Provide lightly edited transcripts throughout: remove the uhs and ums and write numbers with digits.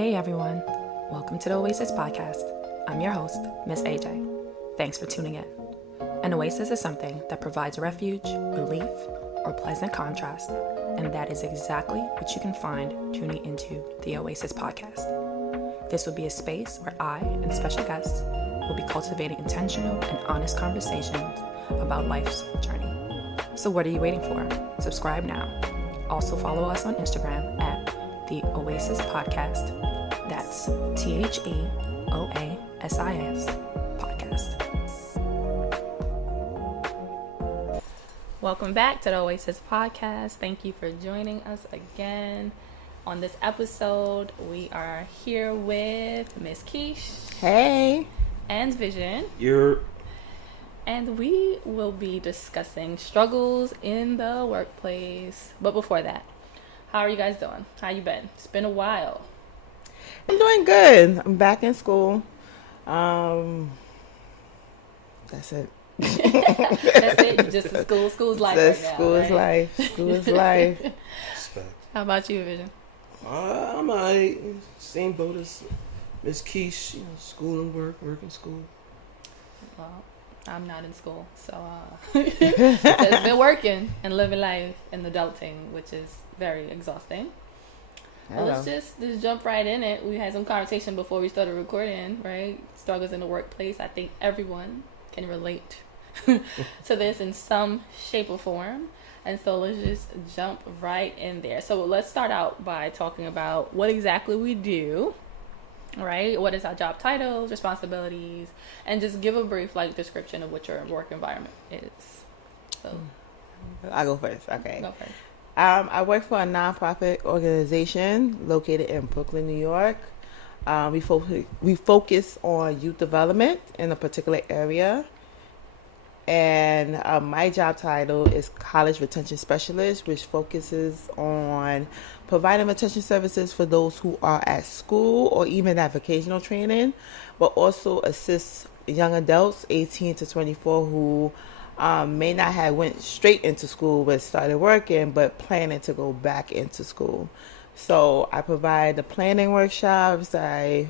Hey everyone, welcome to the Oasis Podcast. I'm your host, Miss AJ. Thanks for tuning in. An oasis is something that provides refuge, relief, or pleasant contrast, and that is exactly what you can find tuning into the Oasis Podcast. This will be a space where I and special guests will be cultivating intentional and honest conversations about life's journey. So what are you waiting for? Subscribe now. Also follow us on Instagram at the Oasis Podcast. That's TheOasis Podcast. Welcome back to the Oasis Podcast. Thank you for joining us again. On this episode, we are here with Miss Keesh. Hey. And Vision. And we will be discussing struggles in the workplace. But before that, how are you guys doing? How you been? It's been a while. I'm doing good. I'm back in school. That's it. That's it? You just in school? School's life right now, School is life. School is life. How about you, Vision? I'm alright. Same boat as Miss Keesh. School and work and school. Well, I'm not in school, so it's been working and living life and adulting, which is very exhausting. Well, let's just jump right in it. We had some conversation before we started recording, right? Struggles in the workplace. I think everyone can relate to this in some shape or form. And so let's just jump right in there. So let's start out by talking about what exactly we do, right? What is our job titles, responsibilities, and just give a brief description of what your work environment is. So I'll go first. Okay. Go first. I work for a nonprofit organization located in Brooklyn, New York. We focus on youth development in a particular area. And my job title is College Retention Specialist, which focuses on providing retention services for those who are at school or even at vocational training, but also assists young adults 18 to 24 who may not have went straight into school but started working but planning to go back into school. So I provide the planning workshops. I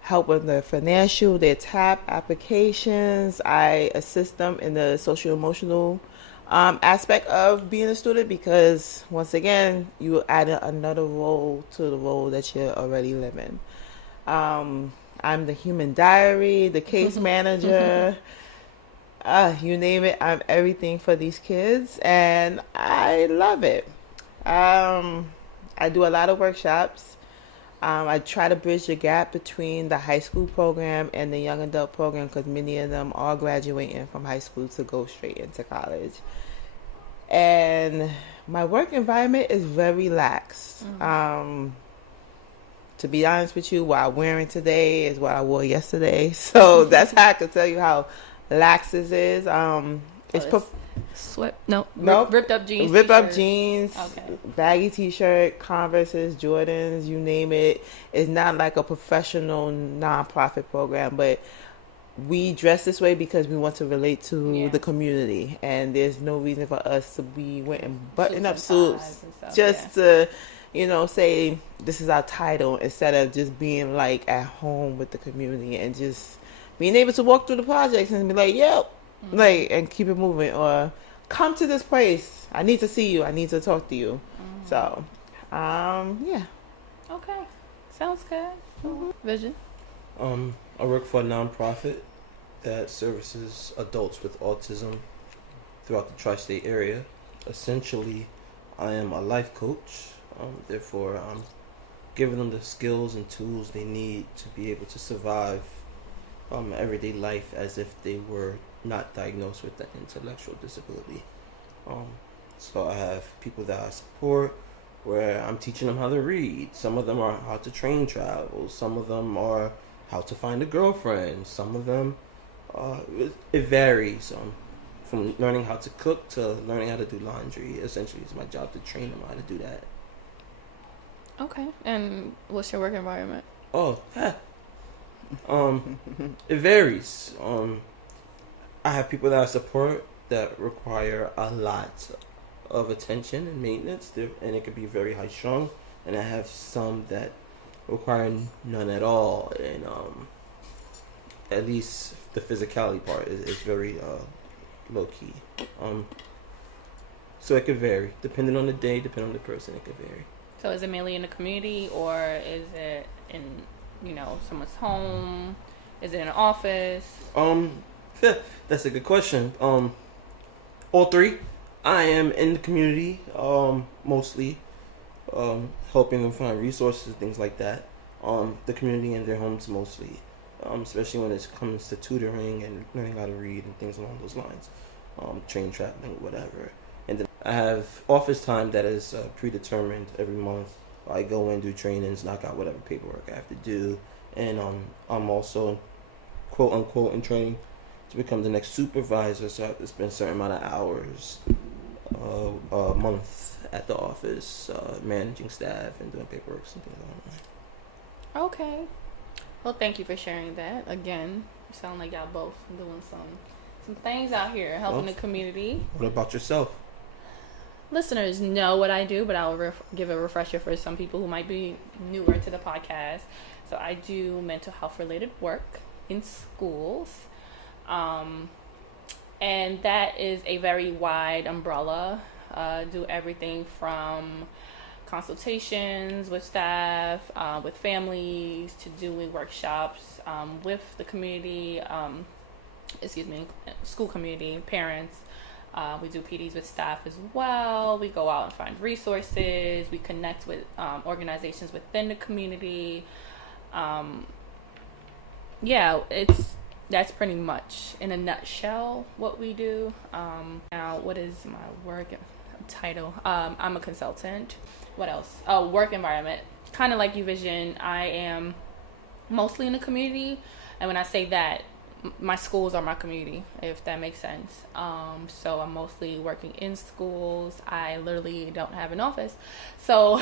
help with the financial, their TAP applications. I assist them in the social emotional aspect of being a student, because once again, you add another role to the role that you're already living. I'm the human diary, the case manager. You name it, I'm everything for these kids, and I love it. I do a lot of workshops. I try to bridge the gap between the high school program and the young adult program, because many of them are graduating from high school to go straight into college. And my work environment is very lax. To be honest with you, what I'm wearing today is what I wore yesterday. So that's how I can tell you how lax this is. Ripped up jeans. Ripped up jeans. Okay. Baggy t-shirt, Converses, Jordans, you name it. It's not like a professional non-profit program, but we dress this way because we want to relate to the community, and there's no reason for us to be wearing button-up suits just to, say this is our title, instead of just being at home with the community and just being able to walk through the projects and be like, yep, and keep it moving, or come to this place. I need to see you. I need to talk to you. So, yeah. Okay. Sounds good. Vision? I work for a nonprofit that services adults with autism throughout the tri-state area. Essentially, I am a life coach. Therefore, I'm giving them the skills and tools they need to be able to survive everyday life as if they were not diagnosed with an intellectual disability. So I have people that I support where I'm teaching them how to read. Some of them are how to train travel. Some of them are how to find a girlfriend. Some of them, it varies. From learning how to cook to learning how to do laundry. Essentially, it's my job to train them how to do that. Okay. And what's your work environment? It varies. I have people that I support that require a lot of attention and maintenance, and it could be very high strung. And I have some that requiring none at all, and at least the physicality part is very low key. So it could vary depending on the day, depending on the person. It could vary. So is it mainly in the community, or is it in someone's home? Is it in an office? That's a good question. All three. I am in the community, mostly, helping them find resources, things like that. The community and their homes mostly, especially when it comes to tutoring and learning how to read and things along those lines. Train traveling, whatever. And then I have office time that is predetermined every month. I go in, do trainings, knock out whatever paperwork I have to do, and I'm also, quote unquote, in training to become the next supervisor. So I have to spend a certain amount of hours a month at the office, managing staff and doing paperwork and things like that. Okay. Well, thank you for sharing that. Again, you sound like y'all both doing some things out here, helping the community. What about yourself? Listeners know what I do, but I'll give a refresher for some people who might be newer to the podcast. So I do mental health related work in schools. And that is a very wide umbrella. Do everything from consultations with staff, with families, to doing workshops with the community, school community, parents. We do PDs with staff as well. We go out and find resources. We connect with organizations within the community. That's pretty much in a nutshell what we do. Now, what is my work title? I'm a consultant. What else? Work environment. Kind of like E12, I am mostly in the community. And when I say that, my schools are my community, if that makes sense. So I'm mostly working in schools. I literally don't have an office. So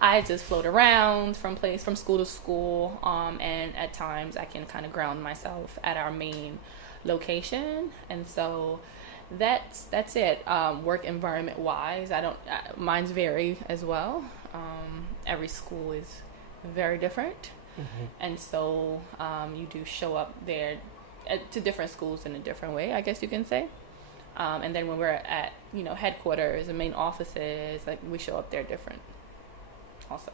I just float around from school to school. And at times I can kind of ground myself at our main location. And so that's it. Work environment wise, mine's vary as well. Every school is very different. Mm-hmm. And so you do show up there to different schools in a different way, I guess you can say. And then when we're at headquarters and main offices, like, we show up there different also.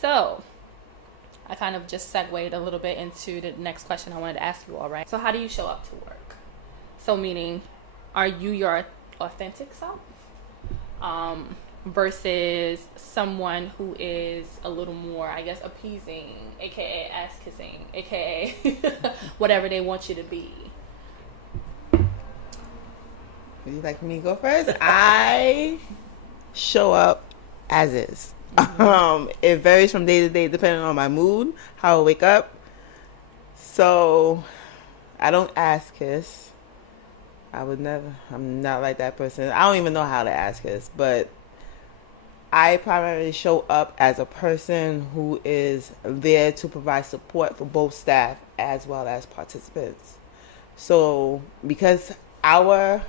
So I kind of just segued a little bit into the next question I wanted to ask you all, right? So how do you show up to work? So meaning, are you your authentic self? Versus someone who is a little more, I guess, appeasing, aka ass kissing, aka whatever they want you to be. Would you like me to go first? I show up as is. Mm-hmm. It varies from day to day depending on my mood, how I wake up. So I don't ass kiss. I'm not like that person. I don't even know how to ass kiss, but I primarily show up as a person who is there to provide support for both staff as well as participants. So because our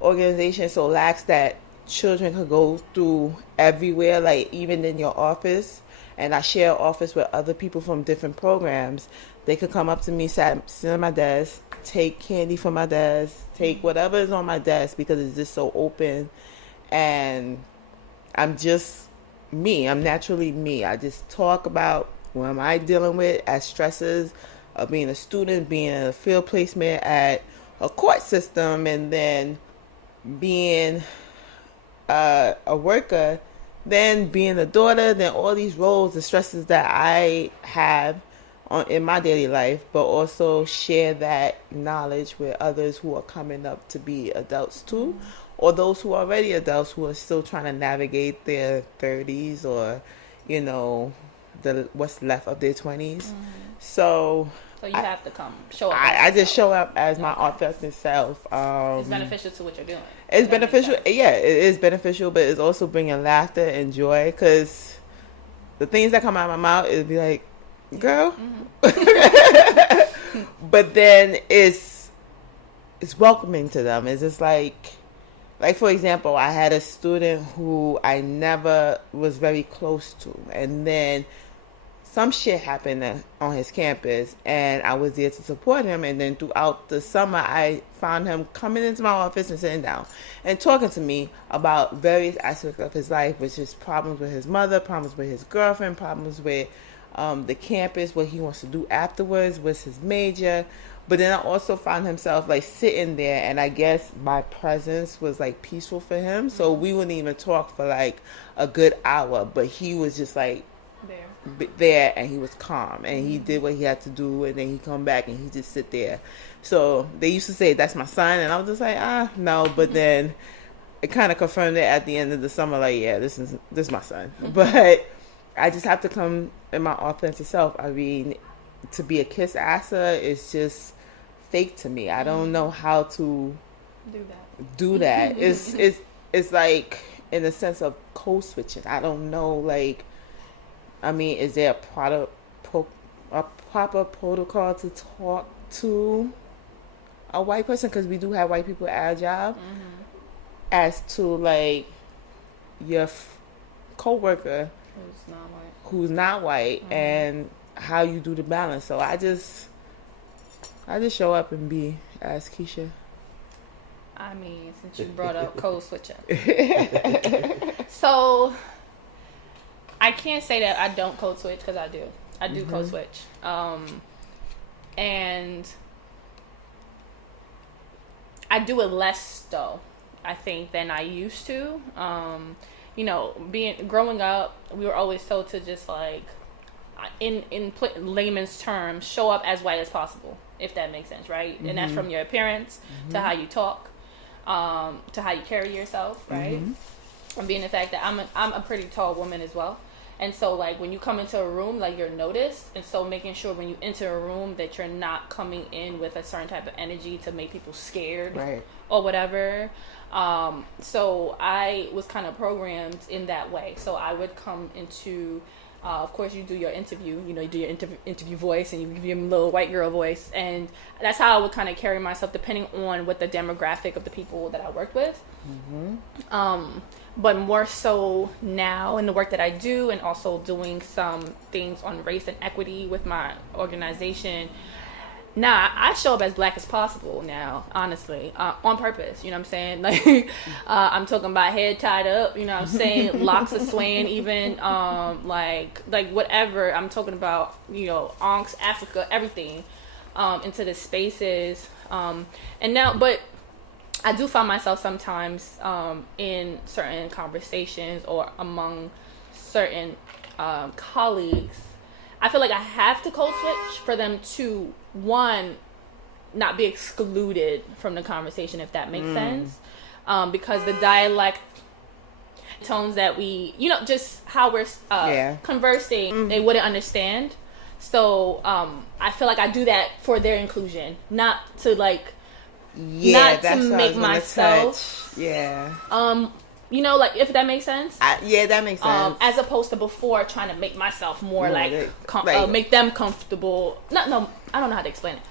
organization is so lax that children could go through everywhere, like even in your office, and I share office with other people from different programs, they could come up to me, sit at my desk, take candy from my desk, take whatever is on my desk, because it's just so open. And I'm just me. I'm naturally me. I just talk about what am I dealing with as stresses of being a student, being a field placement at a court system, and then being a worker, then being a daughter, then all these roles, the stresses that I have in my daily life, but also share that knowledge with others who are coming up to be adults too. Or those who are already adults who are still trying to navigate their 30s or, what's left of their 20s. Mm-hmm. So you have to show up. I just show up as my authentic self. It's beneficial to what you're doing. It's beneficial. Yeah, it is beneficial, but it's also bringing laughter and joy, because the things that come out of my mouth, it'd be like, girl. Mm-hmm. But then it's welcoming to them. It's just like, like, for example, I had a student who I never was very close to, and then some shit happened on his campus, and I was there to support him. And then throughout the summer, I found him coming into my office and sitting down and talking to me about various aspects of his life, which is problems with his mother, problems with his girlfriend, problems with the campus, what he wants to do afterwards, what's his major. But then I also found himself like sitting there, and I guess my presence was like peaceful for him. So we wouldn't even talk for like a good hour, but he was just like there, and he was calm, and he did what he had to do, and then he come back and he just sit there. So they used to say, "That's my son," and I was just like, no. But then it kind of confirmed it at the end of the summer, like, yeah, this is my son. But I just have to come in my authentic self. I mean, to be a kiss asser is just fake to me. I don't know how to do that. It's like in the sense of code switching. I don't know, like, I mean, is there a proper protocol to talk to a white person? Because we do have white people at our job. As to, like, your coworker who's not white, and how you do the balance. So I just show up and be as Keisha. I mean, since you brought up code switching. So I can't say that I don't code switch, because I do. I do code switch. And I do it less, though, I think, than I used to. You know, growing up, we were always told to just, like, in layman's terms, show up as white as possible, if that makes sense, right? And that's from your appearance to how you talk, to how you carry yourself, right? And being the fact that I'm a pretty tall woman as well. And so, like, when you come into a room, like, you're noticed. And so making sure when you enter a room that you're not coming in with a certain type of energy to make people scared, right, or whatever. So I was kind of programmed in that way. So I would come into, of course, you do your interview, you know, you do your interview voice, and you give your little white girl voice. And that's how I would kind of carry myself, depending on what the demographic of the people that I worked with. But more so now in the work that I do, and also doing some things on race and equity with my organization. Now, I show up as black as possible now, honestly, on purpose, you know what I'm saying? Like, I'm talking about head tied up, you know what I'm saying? Locks are swaying even, like whatever. I'm talking about, you know, Onks, Africa, everything, into the spaces. And now, but I do find myself sometimes in certain conversations or among certain colleagues, I feel like I have to code switch for them to, one, not be excluded from the conversation, if that makes sense. Because the dialect tones that we, you know, just how we're conversing, they wouldn't understand. So I feel like I do that for their inclusion, not to, like, not to make myself you know, like, if that makes sense. That makes sense. As opposed to before, trying to make myself more make them comfortable. No, I don't know how to explain it.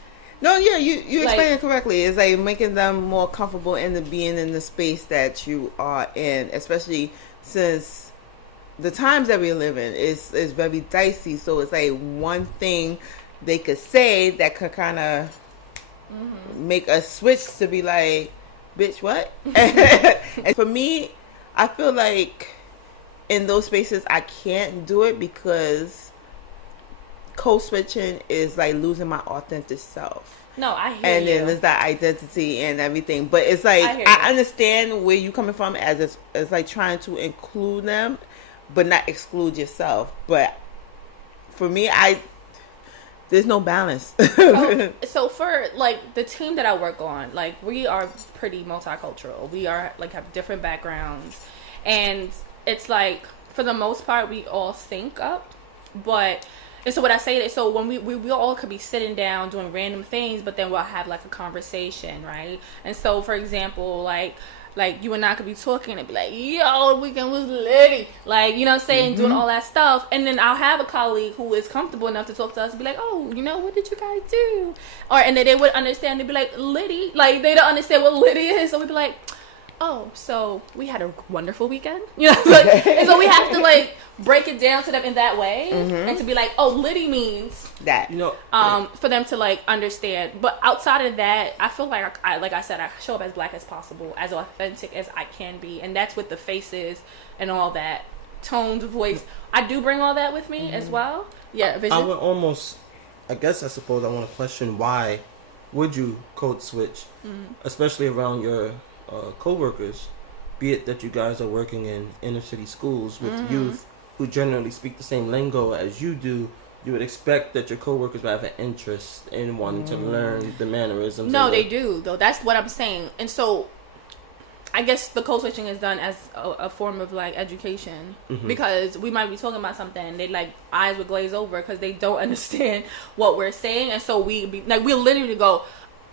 No, yeah, you explain it correctly. It's like making them more comfortable in the being in the space that you are in, especially since the times that we live in is very dicey. So it's like one thing they could say that could kind of make a switch to be like, bitch, what? And for me, I feel like in those spaces I can't do it because code switching is like losing my authentic self. No, I hear you. And then there's that identity and everything. But it's like, I understand where you're coming from as it's like trying to include them, but not exclude yourself. But for me, there's no balance. So for, like, the team that I work on, like, we are pretty multicultural. We are, like, have different backgrounds. And it's like, for the most part, we all sync up. And so what I say is, so when we all could be sitting down doing random things, but then we'll have, like, a conversation, right? And so, for example, like you and I could be talking and be like, yo, the weekend was litty. Like, you know what I'm saying? Doing all that stuff. And then I'll have a colleague who is comfortable enough to talk to us and be like, oh, you know, what did you guys do? And then they would understand. They'd be like, litty. Like, they don't understand what litty is. So we'd be like, oh, so we had a wonderful weekend. You know, like, and so we have to like break it down to them in that way, and to be like, oh, Liddy means that. You know, for them to like understand. But outside of that, I feel like I said, I show up as black as possible, as authentic as I can be, and that's with the faces and all that, tones, voice. I do bring all that with me as well. Yeah, Vision. I would almost, I suppose I want to question why would you code switch, especially around your coworkers, be it that you guys are working in inner city schools with youth who generally speak the same lingo as you do. You would expect that your coworkers would have an interest in wanting to learn the mannerisms. No, they do, though. That's what I'm saying. And so I guess the code switching is done as a form of like education, because we might be talking about something and they like eyes would glaze over because they don't understand what we're saying, and so we'll literally go,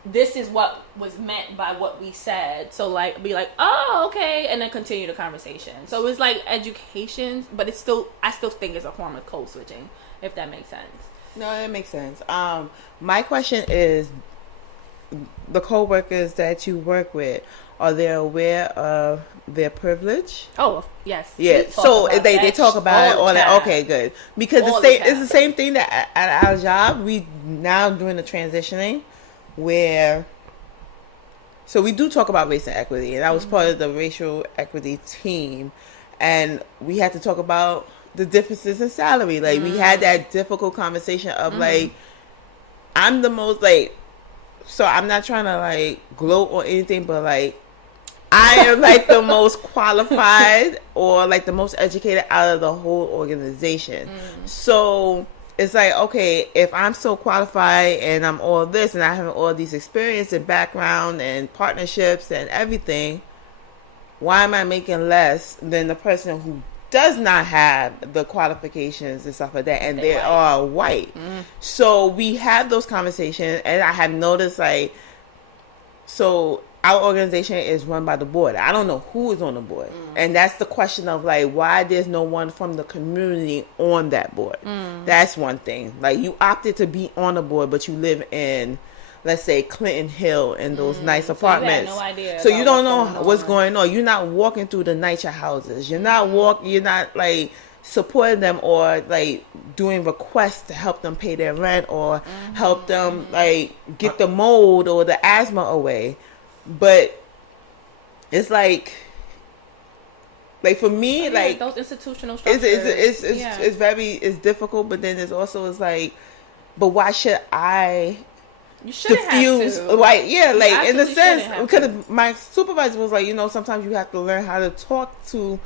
this is what was meant by what we said, so like be like, oh, okay, and then continue the conversation. So it's like education, but I still think it's a form of code switching, if that makes sense. No, it makes sense. My question is, the coworkers that you work with, are they aware of their privilege? Oh, yes. Yeah. So they talk about it all that. Okay, good. Because it's the same thing that at our job, we now doing the transitioning where, so we do talk about race and equity, and I was part of the racial equity team, and we had to talk about the differences in salary. Like we had that difficult conversation of like, I'm the most like, so I'm not trying to like gloat or anything, but like I am like the most qualified or like the most educated out of the whole organization. So it's like, okay, if I'm so qualified and I'm all this and I have all these experience and background and partnerships and everything, why am I making less than the person who does not have the qualifications and stuff like that, and they are white? So we have those conversations, and I have noticed like, so our organization is run by the board. I don't know who is on the board, and that's the question of like, why there's no one from the community on that board. That's one thing. Like, you opted to be on the board, but you live in, let's say, Clinton Hill in those nice apartments. So you had no idea. So you don't know what's going on. You're not walking through the NYCHA houses. You're not like supporting them or like doing requests to help them pay their rent or help them like get the mold or the asthma away. But it's like for me, like those institutional structures, it's difficult. But then it's also, it's like, but why should I? You shouldn't diffuse, have to. like, yeah, like in the sense, because to. my supervisor was like, sometimes you have to learn how to talk to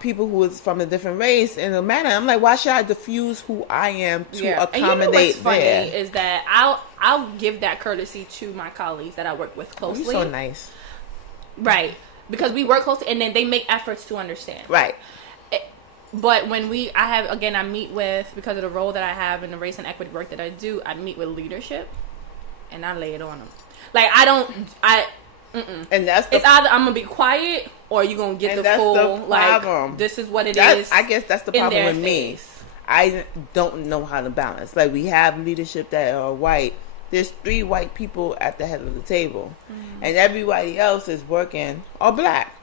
people who is from a different race in a manner. I'm like, why should I diffuse who I am to accommodate? And what's funny is that I'll give that courtesy to my colleagues that I work with closely. You're so nice, right? Because we work closely, and then they make efforts to understand, right? But when I meet with, because of the role that I have in the race and equity work that I do, I meet with leadership, and I lay it on them. Like, and it's either I'm gonna be quiet or you're gonna get the full, like, this is what it is. I guess that's the problem with me. I don't know how to balance. Like, we have leadership that are white. There's 3 white people at the head of the table, and everybody else is working or black.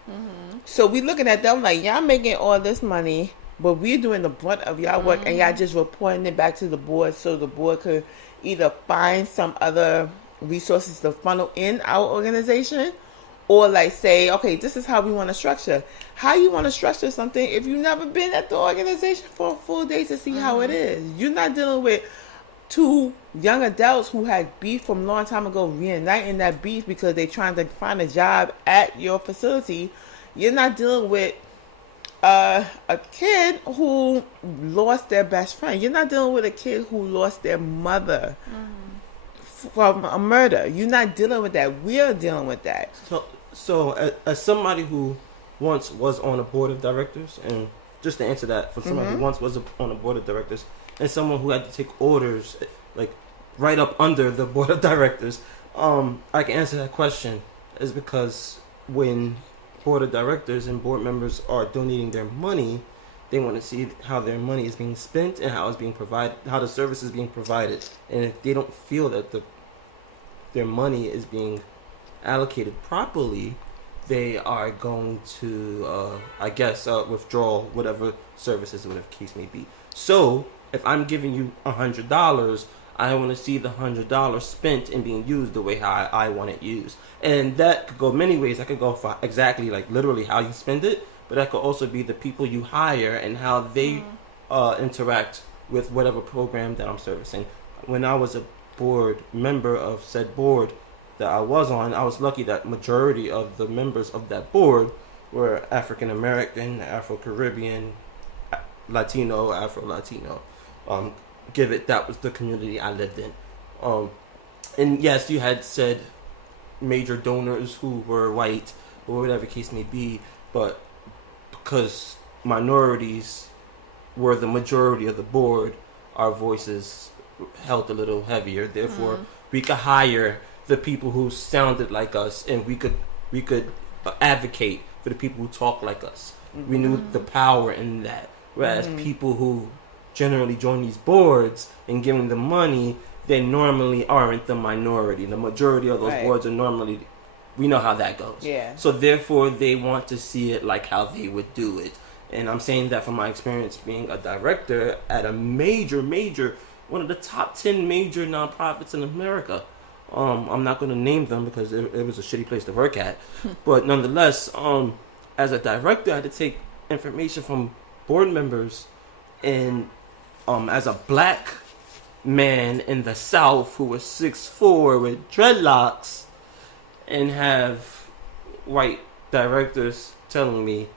So we looking at them like, y'all making all this money, but we're doing the brunt of y'all work, and y'all just reporting it back to the board so the board could either find some other resources to funnel in our organization, or like say, okay, this is how we want to structure. How you want to structure something if you've never been at the organization for a full day to see how it is? You're not dealing with 2 young adults who had beef from a long time ago, reuniting that beef because they're trying to find a job at your facility. You're not dealing with a kid who lost their best friend. You're not dealing with a kid who lost their mother from a murder. You're not dealing with that. We're dealing with that. So as somebody who once was on a board of directors, and just to answer that, for somebody who once was on a board of directors, and someone who had to take orders, like, right up under the board of directors, I can answer that question is because when board of directors and board members are donating their money, they want to see how their money is being spent and how it's being provided, how the service is being provided. And if they don't feel that their money is being allocated properly, they are going to, withdraw whatever services, whatever case may be. So, if I'm giving you $100, I want to see the $100 spent and being used the way how I want it used. And that could go many ways. That could go for exactly, like, literally how you spend it, but that could also be the people you hire and how they interact with whatever program that I'm servicing. When I was a board member of said board that I was on, I was lucky that majority of the members of that board were African American, Afro Caribbean, Latino, Afro Latino. That was the community I lived in. And yes, you had said major donors who were white or whatever case may be, but because minorities were the majority of the board, our voices held a little heavier. Therefore, we could hire the people who sounded like us, and we could advocate for the people who talk like us. We knew the power in that. Whereas people who generally join these boards and giving them money, they normally aren't the minority. The majority of those boards are normally, we know how that goes. Yeah. So therefore, they want to see it like how they would do it. And I'm saying that from my experience being a director at a major, one of the top 10 major nonprofits in America. I'm not going to name them because it was a shitty place to work at. But nonetheless, as a director, I had to take information from board members. And as a black man in the South who was 6'4" with dreadlocks, and have white directors telling me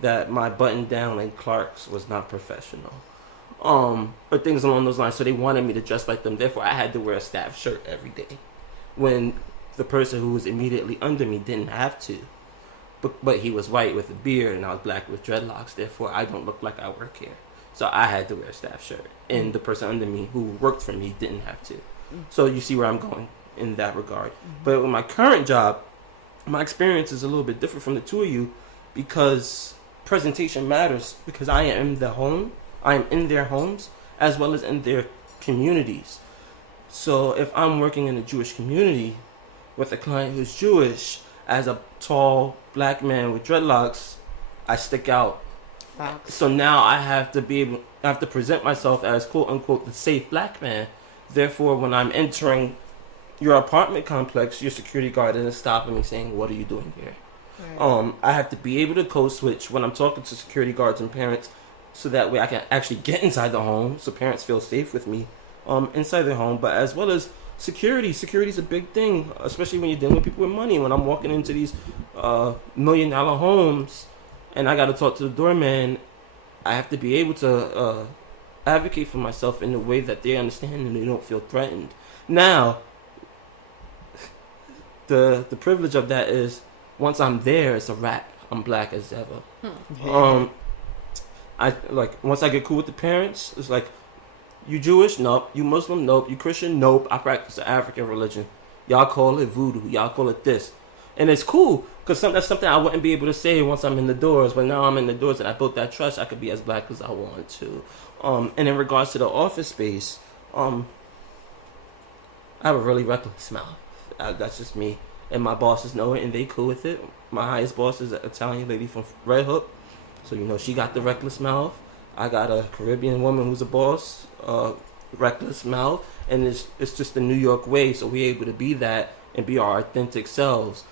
that my button down and Clark's was not professional, or things along those lines. So they wanted me to dress like them. Therefore, I had to wear a staff shirt every day, when the person who was immediately under me didn't have to. But he was white with a beard, and I was black with dreadlocks. Therefore, I don't look like I work here. So I had to wear a staff shirt, and the person under me who worked for me didn't have to. So you see where I'm going in that regard. But with my current job, my experience is a little bit different from the two of you, because presentation matters, because I am in their homes as well as in their communities. So if I'm working in a Jewish community with a client who's Jewish, as a tall black man with dreadlocks, I stick out. Wow. So now I have to present myself as quote unquote the safe black man. Therefore, when I'm entering your apartment complex, your security guard isn't stopping me saying, "What are you doing here?" Right. I have to be able to code switch when I'm talking to security guards and parents, so that way I can actually get inside the home, so parents feel safe with me inside their home. But as well as security is a big thing, especially when you're dealing with people with money. When I'm walking into these $1 million homes, and I got to talk to the doorman, I have to be able to advocate for myself in a way that they understand and they don't feel threatened. Now, the privilege of that is, once I'm there, it's a wrap. I'm black as ever. Once I get cool with the parents, it's like, you Jewish? Nope. You Muslim? Nope. You Christian? Nope. I practice the African religion. Y'all call it voodoo. Y'all call it this. And it's cool, because that's something I wouldn't be able to say once I'm in the doors. But now I'm in the doors and I built that trust, I could be as black as I want to. And in regards to the office space, I have a really reckless smile. That's just me. And my bosses know it, and they cool with it. My highest boss is an Italian lady from Red Hook. So, she got the reckless mouth. I got a Caribbean woman who's a boss, reckless mouth. And it's just the New York way. So we're able to be that and be our authentic selves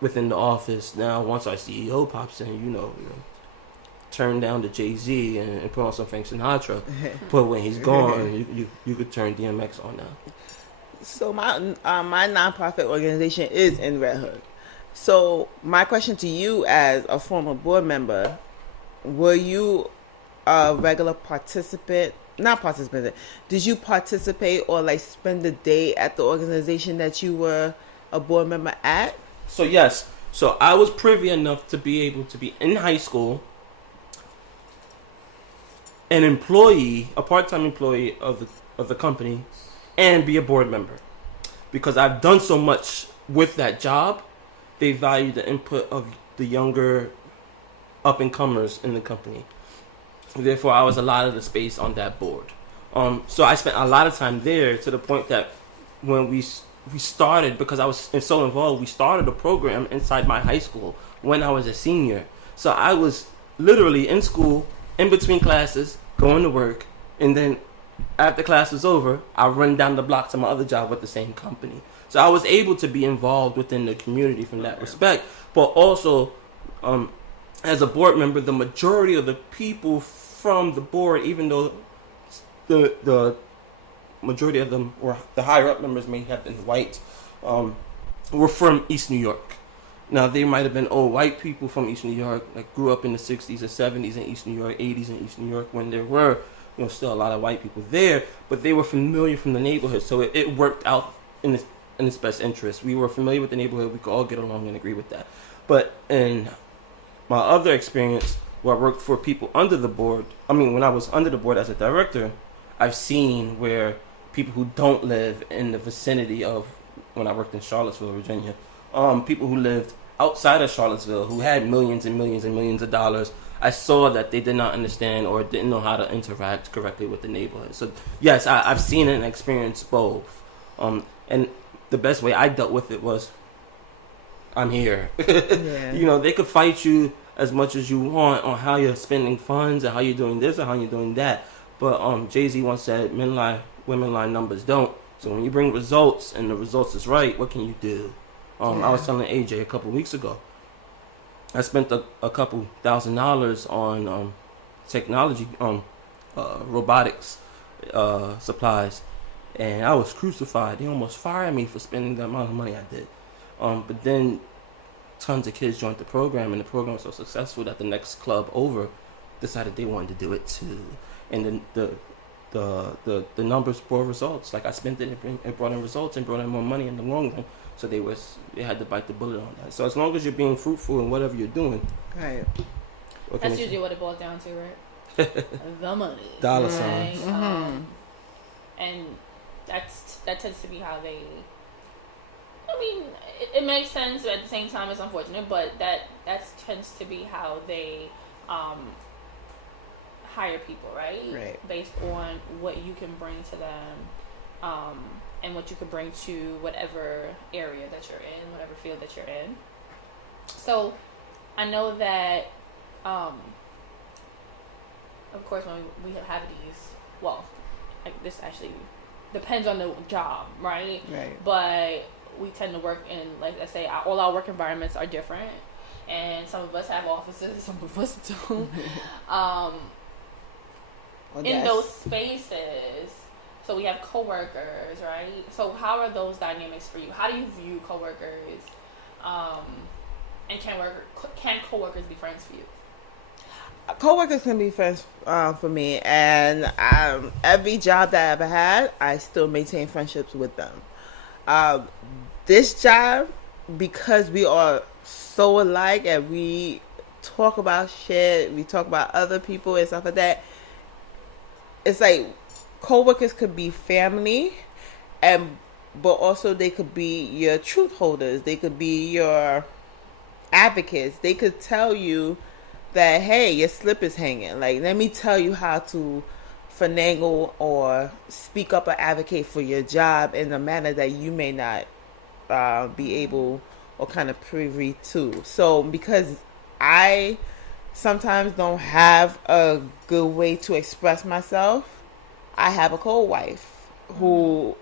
within the office. Now, once our CEO pops in, turn down the Jay-Z and put on some Frank Sinatra. But when he's gone, you could turn DMX on now. So my nonprofit organization is in Red Hook. So my question to you, as a former board member, were you a regular participant? Not participant. Did you participate or spend the day at the organization that you were a board member at? So yes. So I was privy enough to be able to be in high school, an employee, a part-time employee of the company, and be a board member. Because I've done so much with that job, they value the input of the younger up-and-comers in the company. Therefore, I was allotted the space on that board. So I spent a lot of time there, to the point that when we we started, because I was so involved, we started a program inside my high school when I was a senior. So I was literally in school, in between classes, going to work, and then after class was over, I run down the block to my other job with the same company. So I was able to be involved within the community from that respect. But also, as a board member, the majority of the people from the board, even though the majority of them, or the higher up members may have been white, were from East New York. Now, they might have been old white people from East New York, like grew up in the 60s or 70s in East New York, 80s in East New York, when there were, still a lot of white people there, but they were familiar from the neighborhood, so it worked out in its best interest. We were familiar with the neighborhood, we could all get along and agree with that. But in my other experience, where I worked for people under the board, when I was under the board as a director, I've seen where people who don't live in the vicinity of, when I worked in Charlottesville, Virginia, people who lived outside of Charlottesville, who had millions and millions and millions of dollars, I saw that they did not understand or didn't know how to interact correctly with the neighborhood. So yes, I've seen and experienced both. And the best way I dealt with it was, I'm here. Yeah. They could fight you as much as you want on how you're spending funds and how you're doing this or how you're doing that. But Jay-Z once said, men lie, women lie, numbers don't. So when you bring results and the results is right, what can you do? I was telling AJ a couple weeks ago, I spent a couple $1,000s on technology, robotics supplies, and I was crucified. They almost fired me for spending the amount of money I did. But then tons of kids joined the program, and the program was so successful that the next club over decided they wanted to do it too. And then the numbers brought results. Like I spent it brought in results and brought in more money in the long run. So they had to bite the bullet on that. So as long as you're being fruitful in whatever you're doing, right. That's usually what it boils down to, right? The money, dollar signs, and that tends to be how they. It makes sense, but at the same time, it's unfortunate. But that tends to be how they hire people, right? Right. Based on what you can bring to them. And what you could bring to whatever area that you're in, whatever field that you're in. So, I know that, of course, when we have these, this actually depends on the job, right? Right. But we tend to work in, like I say, all our work environments are different, and some of us have offices, some of us don't. In those spaces. So we have coworkers, right? So how are those dynamics for you? How do you view coworkers? And can coworkers be friends for you? Coworkers can be friends for me, and every job that I ever had, I still maintain friendships with them. This job, because we are so alike and we talk about shit, we talk about other people and stuff like that, it's like coworkers could be family, but also they could be your truth holders. They could be your advocates. They could tell you that, hey, your slip is hanging. Like, let me tell you how to finagle or speak up or advocate for your job in a manner that you may not be able or kind of privy to. So because I sometimes don't have a good way to express myself, I have a co-wife who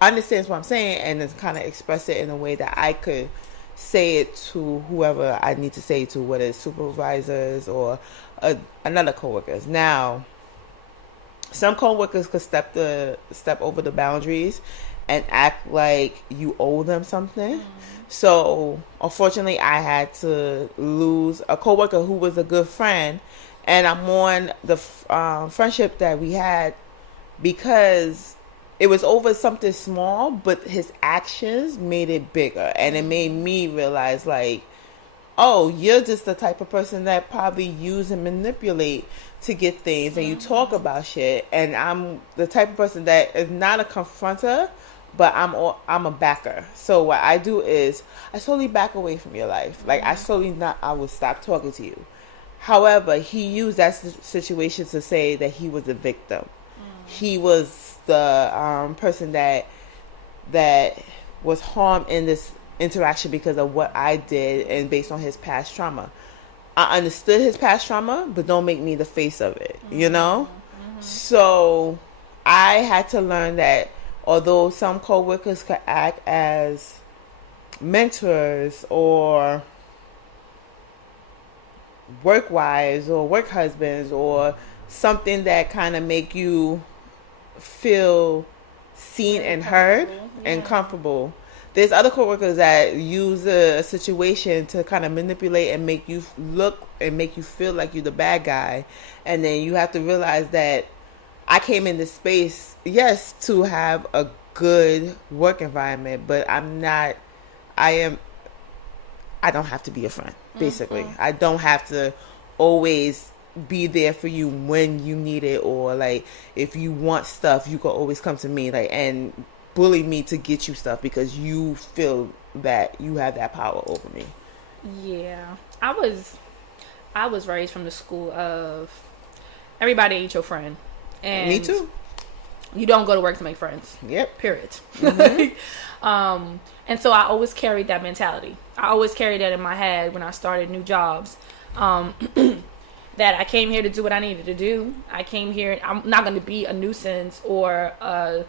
understands what I'm saying and is kind of express it in a way that I could say it to whoever I need to say it to, whether it's supervisors or another coworkers. Now, some coworkers could step over the boundaries and act like you owe them something. So, unfortunately, I had to lose a coworker who was a good friend. And I'm on the friendship that we had because it was over something small, but his actions made it bigger. And it made me realize, like, oh, you're just the type of person that probably use and manipulate to get things. And you talk about shit. And I'm the type of person that is not a confronter, but I'm a backer. So what I do is I slowly back away from your life. Like, I will stop talking to you. However, he used that situation to say that he was a victim. He was the person that that was harmed in this interaction because of what I did and based on his past trauma. I understood his past trauma, but don't make me the face of it, you know? So I had to learn that although some coworkers could act as mentors or work wives or work husbands or something that kind of make you feel seen and heard and comfortable, there's other coworkers that use a situation to kind of manipulate and make you look and make you feel like you're the bad guy. And then you have to realize that I came in this space, yes, to have a good work environment, but I don't have to be a friend, basically. I don't have to always be there for you when you need it, or like if you want stuff, you can always come to me, like, and bully me to get you stuff because you feel that you have that power over me. Yeah, I was raised from the school of everybody ain't your friend, and me too. You don't go to work to make friends. Yep. Period. And so I always carried that mentality. I always carried that in my head when I started new jobs. That I came here to do what I needed to do. I came here. I'm not going to be a nuisance or a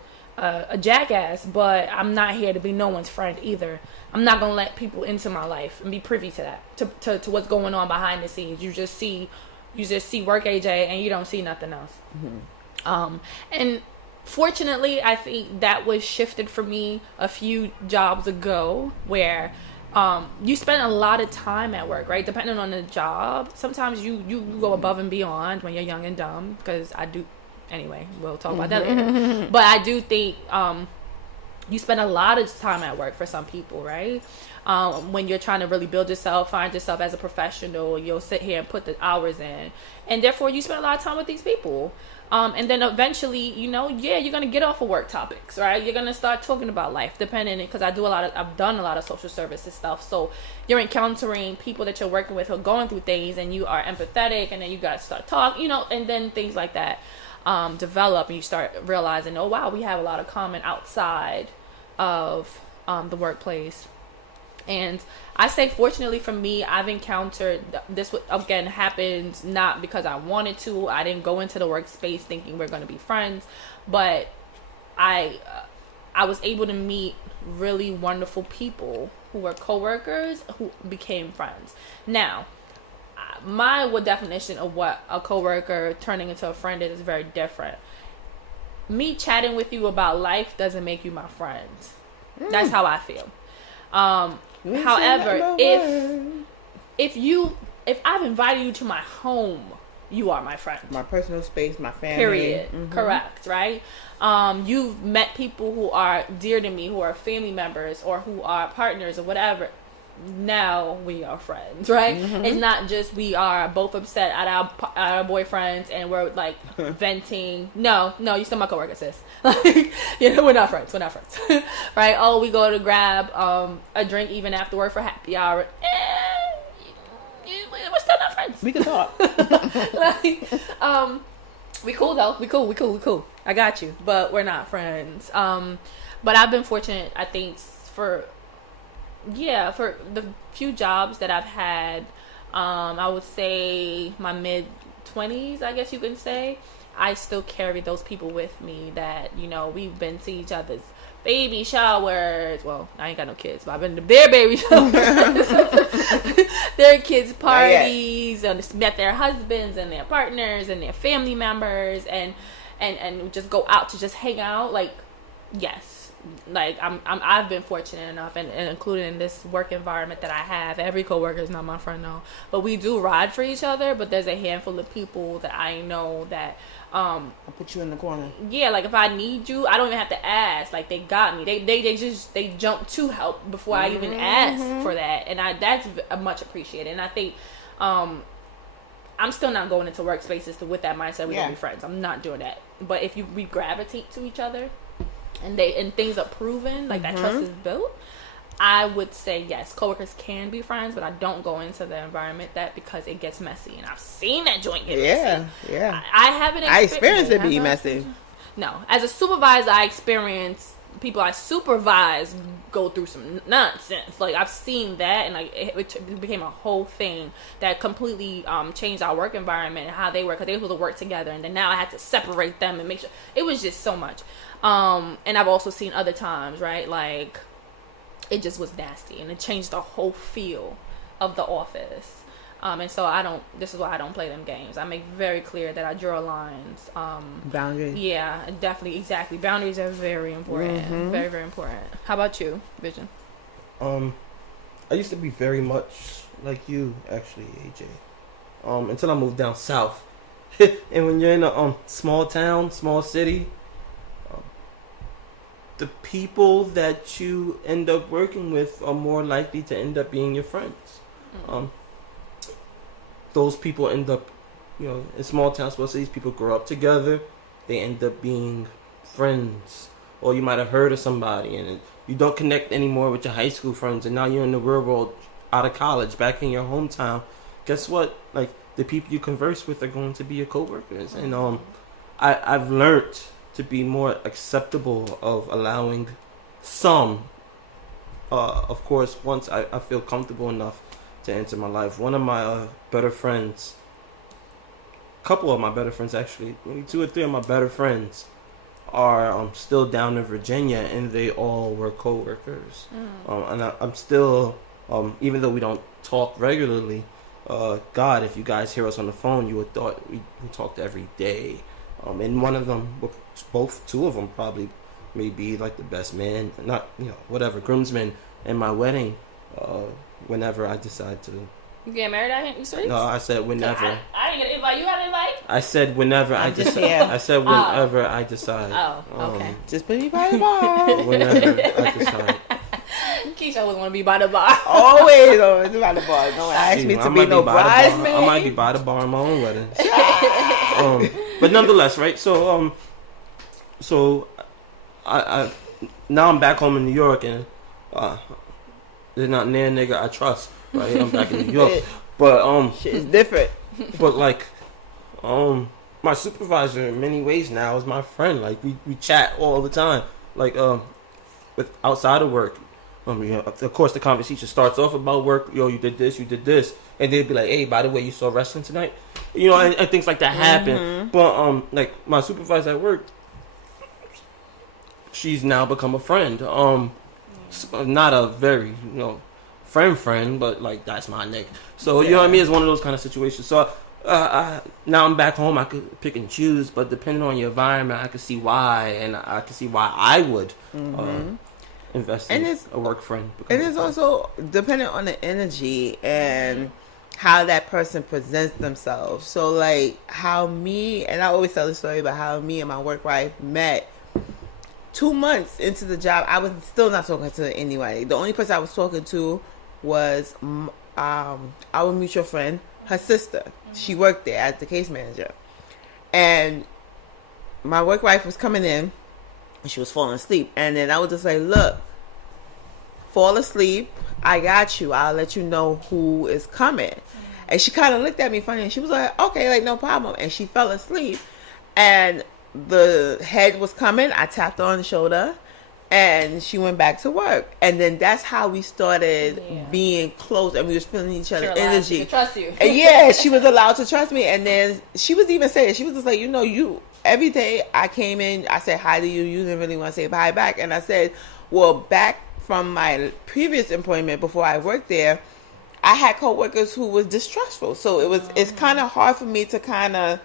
jackass, but I'm not here to be no one's friend either. I'm not going to let people into my life and be privy to that, to what's going on behind the scenes. You just see work, AJ, and you don't see nothing else. And fortunately, I think that was shifted for me a few jobs ago, where you spend a lot of time at work, right? Depending on the job. Sometimes you go above and beyond when you're young and dumb, because I do. Anyway, we'll talk about that later. But I do think you spend a lot of time at work for some people, right? When you're trying to really build yourself, find yourself as a professional, you'll sit here and put the hours in. And therefore, you spend a lot of time with these people. And then eventually, you're going to get off of work topics, right? You're going to start talking about life, depending, because I've done a lot of social services stuff. So you're encountering people that you're working with who are going through things, and you are empathetic, and then you got to start talking, and then things like that develop, and you start realizing, oh, wow, we have a lot of common outside of the workplace. And I say, fortunately for me, I've encountered this, again, happened not because I wanted to. I didn't go into the workspace thinking we're going to be friends, but I was able to meet really wonderful people who were coworkers who became friends. Now, my definition of what a coworker turning into a friend is very different. Me chatting with you about life doesn't make you my friend. That's how I feel. However, if I've invited you to my home, you are my friend. My personal space, my family. Period. Correct, right? You've met people who are dear to me, who are family members or who are partners or whatever. Now we are friends, right? It's not just we are both upset at our boyfriends and we're like venting. No, you still my coworker, sis. Like, we're not friends. Right? Oh, we go to grab a drink even after work for happy hour. We're still not friends. We can talk. We cool though. We cool. I got you, but we're not friends. But I've been fortunate, I think, for the few jobs that I've had, I would say my mid-20s, I guess you can say, I still carry those people with me that, we've been to each other's baby showers. Well, I ain't got no kids, but I've been to their baby showers, their kids' parties, and met their husbands and their partners and their family members, and just go out to just hang out. Like, yes. Like I've been fortunate enough, and including in this work environment that I have, every coworker is not my friend, no, but we do ride for each other. But there's a handful of people that I know that I'll put you in the corner. Yeah, like if I need you, I don't even have to ask. Like they got me. They jump to help before I even ask for that, and that's much appreciated. And I think I'm still not going into workspaces with that mindset we're gonna be friends. I'm not doing that. But if we gravitate to each other, and things are proven, like that trust is built, I would say yes, coworkers can be friends, but I don't go into the environment because it gets messy, and I've seen that joint get messy. Yeah. I haven't experienced it being messy. No, as a supervisor, I experienced people I supervise go through some nonsense. Like, I've seen that, and like it became a whole thing that completely changed our work environment and how they work, because they were supposed to work together, and then now I had to separate them and make sure. It was just so much. And I've also seen other times, right, like it just was nasty, and it changed the whole feel of the office. And so this is why I don't play them games. I make very clear that I draw lines. Boundaries. Yeah, definitely, exactly. Boundaries are very important. Mm-hmm. Very, very important. How about you, Vision? I used to be very much like you, actually, AJ. Until I moved down south. And when you're in a small town, small city, the people that you end up working with are more likely to end up being your friends. Those people end up, in small towns, small cities, people grow up together. They end up being friends. Or you might have heard of somebody and you don't connect anymore with your high school friends, and now you're in the real world, out of college, back in your hometown. Guess what? Like, the people you converse with are going to be your coworkers. And I've learned to be more acceptable of allowing some, of course, once I feel comfortable enough to enter my life. One of my better friends, a couple of my better friends actually, maybe 2 or 3 of my better friends are still down in Virginia, and they all were co-workers. And I'm still, even though we don't talk regularly, God, if you guys hear us on the phone, you would thought we talked every day. And one of them, both 2 of them probably may be like the best man, not, whatever, groomsmen in my wedding, whenever I decide to. You getting married out here? You serious? No, I said whenever. I didn't get an invite. You got an invite? I said whenever I decide. I said whenever I decide. Oh, okay. Just put me by the bar. Whenever I decide. Keisha always want to be by the bar. Always by the bar. Don't ask me to be no bridesmaid. I might be by the bar in my own wedding. But nonetheless, right? So I now I'm back home in New York, and there's not near nigga I trust. Right, I'm back in New York, but shit is different. But like, my supervisor in many ways now is my friend. Like, we chat all the time. Like, with outside of work, of course the conversation starts off about work. Yo, you did this, and they'd be like, hey, by the way, you saw wrestling tonight, and things like that happen. But like, my supervisor at work, she's now become a friend. Not a very friend, but like, that's my nigga. So you know what I mean? It's one of those kind of situations. So now I'm back home. I could pick and choose, but depending on your environment, I could see why, and I could see why I would invest in a work friend. And it's also dependent on the energy and how that person presents themselves. So like, how me, and I always tell the story about how me and my work wife met. 2 months into the job, I was still not talking to anybody. The only person I was talking to was our mutual friend, her sister. She worked there as the case manager. And my work wife was coming in, and she was falling asleep. And then I was just like, look, fall asleep. I got you. I'll let you know who is coming. And she kind of looked at me funny, and she was like, okay, like, no problem. And she fell asleep. And the head was coming. I tapped her on the shoulder, and she went back to work. And then that's how we started being close, and we was feeling each other's energy. She could trust you. And she was allowed to trust me. And then she was even saying, she was just like, you every day I came in, I said hi to you. You didn't really want to say bye back. And I said, well, back from my previous employment before I worked there, I had coworkers who was distrustful. So it's kind of hard for me to kind of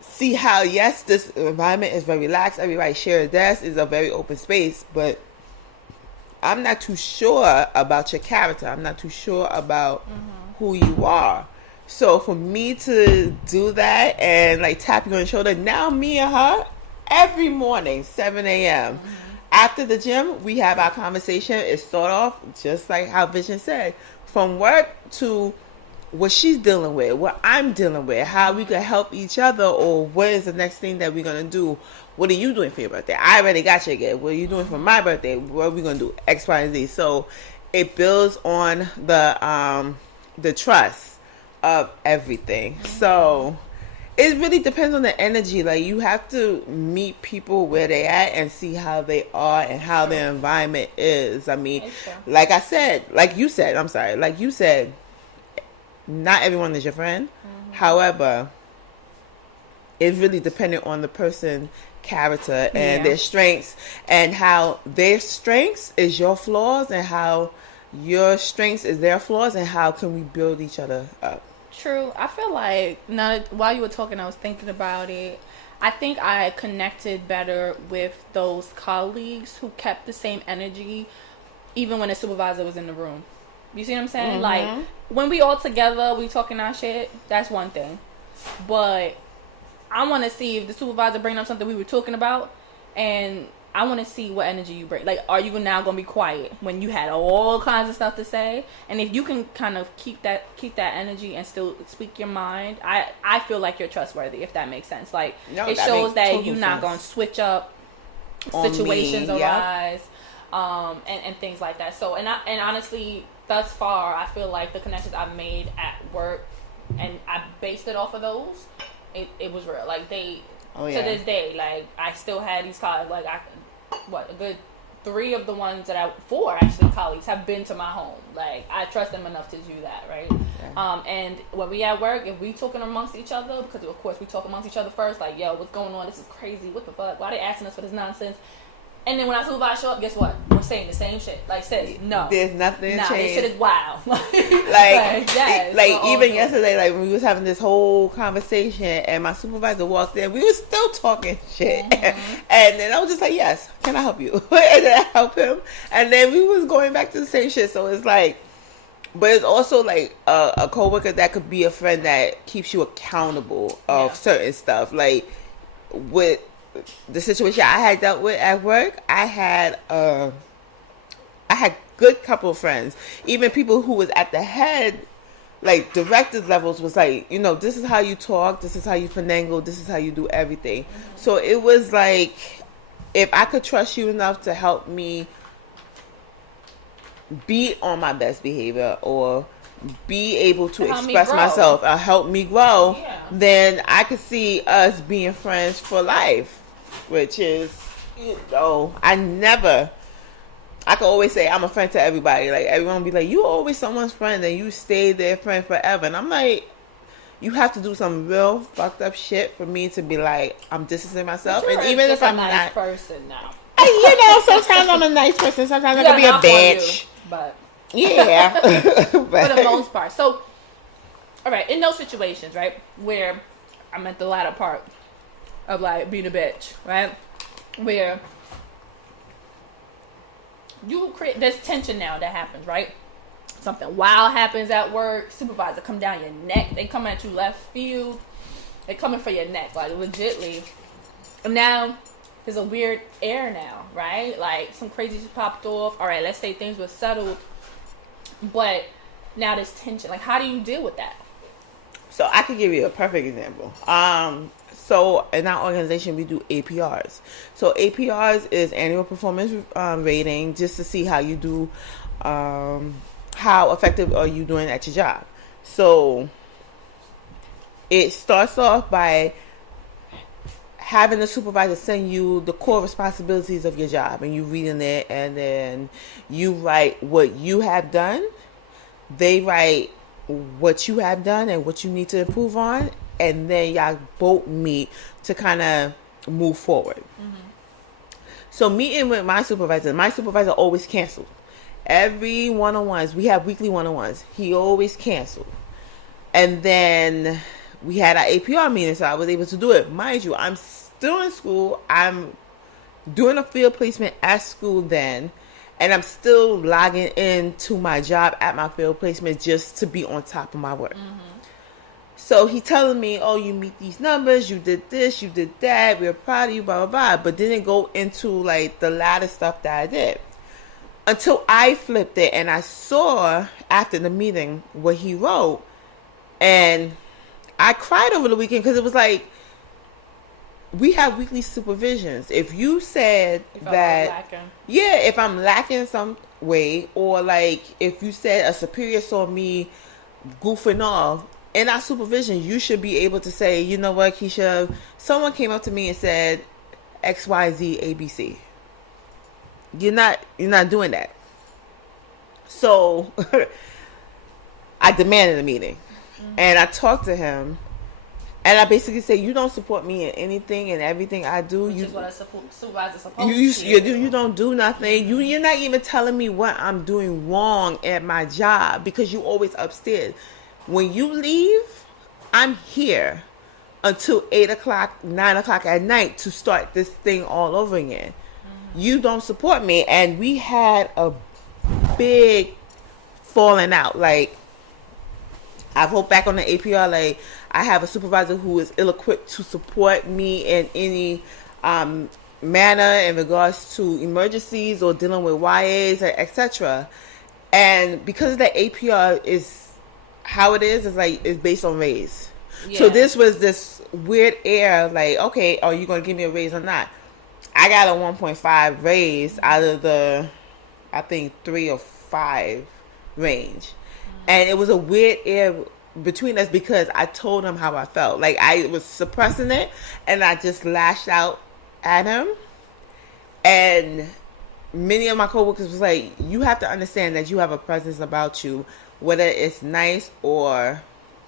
see how, yes, this environment is very relaxed. Everybody shares desk. It's a very open space. But I'm not too sure about your character. I'm not too sure about who you are. So for me to do that and like tap you on the shoulder, now me and her, every morning, 7 a.m. After the gym, we have our conversation. It start off just like how Vision said, from work to what she's dealing with, what I'm dealing with, how we can help each other, or what is the next thing that we're going to do. What are you doing for your birthday? I already got you again. What are you doing for my birthday? What are we going to do? X, Y, and Z. So it builds on the trust of everything. So It really depends on the energy. Like, you have to meet people where they at and see how they are and how their environment is. I mean, like you said, not everyone is your friend. Mm-hmm. However, it's really dependent on the person character and their strengths, and how their strengths is your flaws and how your strengths is their flaws, and how can we build each other up. True. I feel like now while you were talking, I was thinking about it. I think I connected better with those colleagues who kept the same energy even when the supervisor was in the room. You see what I'm saying? Mm-hmm. Like, when we all together, we talking our shit, that's one thing. But I want to see if the supervisor bring up something we were talking about, and I want to see what energy you bring. Like, are you now going to be quiet when you had all kinds of stuff to say? And if you can kind of keep that energy and still speak your mind, I feel like you're trustworthy, if that makes sense. Like, it shows that you're not going to switch up situations arise, and things like that. So, and honestly, thus far, I feel like the connections I've made at work, and I based it off of those, it was real. Like, to this day, like, I still had these colleagues, like, a good 3 of the ones that 4 actually colleagues have been to my home. Like, I trust them enough to do that, right? Yeah. And when we at work, if we talking amongst each other, because of course we talk amongst each other first, like, yo, what's going on? This is crazy. What the fuck? Why they asking us for this nonsense? And then when our supervisor show up, guess what? We're saying the same shit. Like, sis, no. There's nothing changed. This shit is wild. Even yesterday, like, when we was having this whole conversation and my supervisor walked in, we was still talking shit. Mm-hmm. And then I was just like, yes, can I help you? And then I helped him. And then we was going back to the same shit. So it's like, but it's also like a coworker that could be a friend that keeps you accountable of certain stuff. Like, with the situation I had dealt with at work, I had good couple of friends, even people who was at the head, like directors levels, was like, you know, this is how you talk, this is how you finagle, this is how you do everything. Mm-hmm. So it was like, if I could trust you enough to help me be on my best behavior or be able to express myself or help me grow, then I could see us being friends for life. Which is, you know, I could always say I'm a friend to everybody. Like, everyone will be like, you always someone's friend and you stay their friend forever. And I'm like, you have to do some real fucked up shit for me to be like, I'm distancing myself. And even if I'm not person now. You know, sometimes I'm a nice person, sometimes I can be a bitch. But yeah. For the most part. So, all right, in those situations, right, where I'm at the latter part of, like, being a bitch, right, where you create this tension now that happens, right? Something wild happens at work, supervisor come down your neck, they come at you left field, they coming for your neck, like, legitly. And now there's a weird air now, right? Like, some crazy shit popped off. All right, let's say things were settled, but now there's tension. Like, how do you deal with that? So I could give you a perfect example. So in our organization, we do APRs. So APRs is annual performance rating, just to see how you do, how effective are you doing at your job. So it starts off by having the supervisor send you the core responsibilities of your job, and you reading it, and then you write what you have done. They write what you have done and what you need to improve on, and then y'all both meet to kind of move forward. Mm-hmm. So meeting with my supervisor always canceled. Every one-on-ones, we have weekly one-on-ones, he always canceled. And then we had our APR meeting, so I was able to do it. Mind you, I'm still in school. I'm doing a field placement at school then, and I'm still logging into my job at my field placement just to be on top of my work. Mm-hmm. So he telling me, oh, you meet these numbers, you did this, you did that, we're proud of you, blah, blah, blah. But didn't go into, like, the latter stuff that I did. Until I flipped it and I saw after the meeting what he wrote. And I cried over the weekend because it was like, we have weekly supervisions. If you said if I'm lacking some way, or like if you said a superior saw me goofing off, in our supervision, you should be able to say, you know what, Keisha, someone came up to me and said X, Y, Z, A, B, C. You're not doing that. So I demanded a meeting. And I talked to him. And I basically say, you don't support me in anything and everything I do. Which is what a supervisor's supposed to do. You don't do nothing. You're not even telling me what I'm doing wrong at my job because you always upstairs. When you leave, I'm here until 8 o'clock, 9 o'clock at night to start this thing all over again. You don't support me. And we had a big falling out. Like, I wrote back on the APR, like, I have a supervisor who is ill-equipped to support me in any manner in regards to emergencies or dealing with YAs, etc. And because the APR is how it is like it's based on raise. Yeah. So this was this weird air, like, okay, are you going to give me a raise or not? I got a 1.5 raise out of the, I think, 3 or 5 range. And it was a weird air between us because I told him how I felt. Like, I was suppressing it, and I just lashed out at him. And many of my coworkers was like, you have to understand that you have a presence about you, whether it's nice or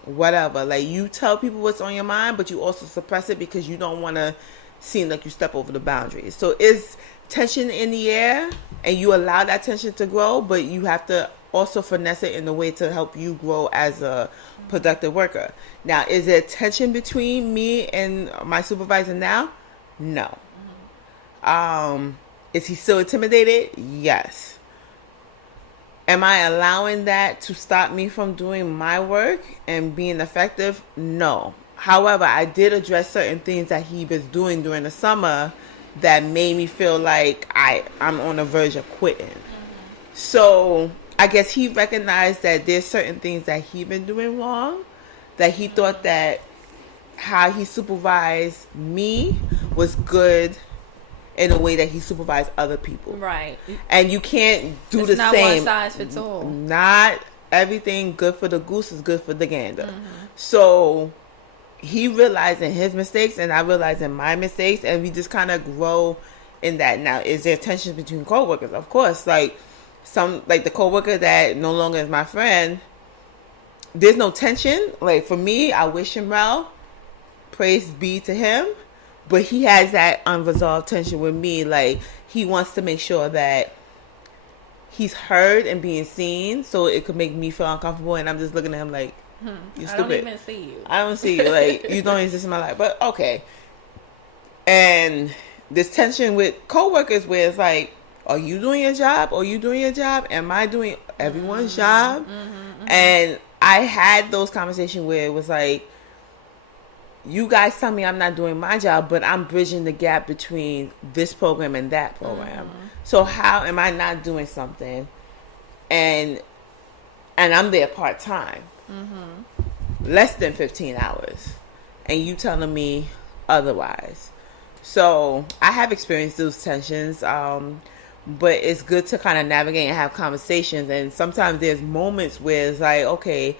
whatever. Like, you tell people what's on your mind, but you also suppress it because you don't want to seem like you step over the boundaries. So it's tension in the air, and you allow that tension to grow, but you have to also finesse it in a way to help you grow as a productive worker. Now, is there tension between me and my supervisor now? No. Is he still intimidated? Yes. Am I allowing that to stop me from doing my work and being effective? No. However, I did address certain things that he was doing during the summer that made me feel like I'm on the verge of quitting. So I guess he recognized that there's certain things that he been doing wrong, that he thought that how he supervised me was good in a way that he supervised other people. Right. And you can't do the same. It's not one size fits all. Not everything good for the goose is good for the gander. So he realized in his mistakes and I realized in my mistakes, and we just kind of grow in that. Now, is there tension between coworkers? Of course. Like the coworker that no longer is my friend, there's no tension. Like, for me, I wish him well. Praise be to him. But he has that unresolved tension with me. Like, he wants to make sure that he's heard and being seen, so it could make me feel uncomfortable. And I'm just looking at him like, you're stupid. I don't even see you. I don't see you. Like, you don't exist in my life. But okay. And this tension with coworkers where it's like, are you doing your job? Are you doing your job? Am I doing everyone's job? And I had those conversations where it was like, you guys tell me I'm not doing my job, but I'm bridging the gap between this program and that program. So how am I not doing something? And I'm there part-time. Less than 15 hours. And you telling me otherwise. So I have experienced those tensions. But it's good to kind of navigate and have conversations. And sometimes there's moments where it's like, okay,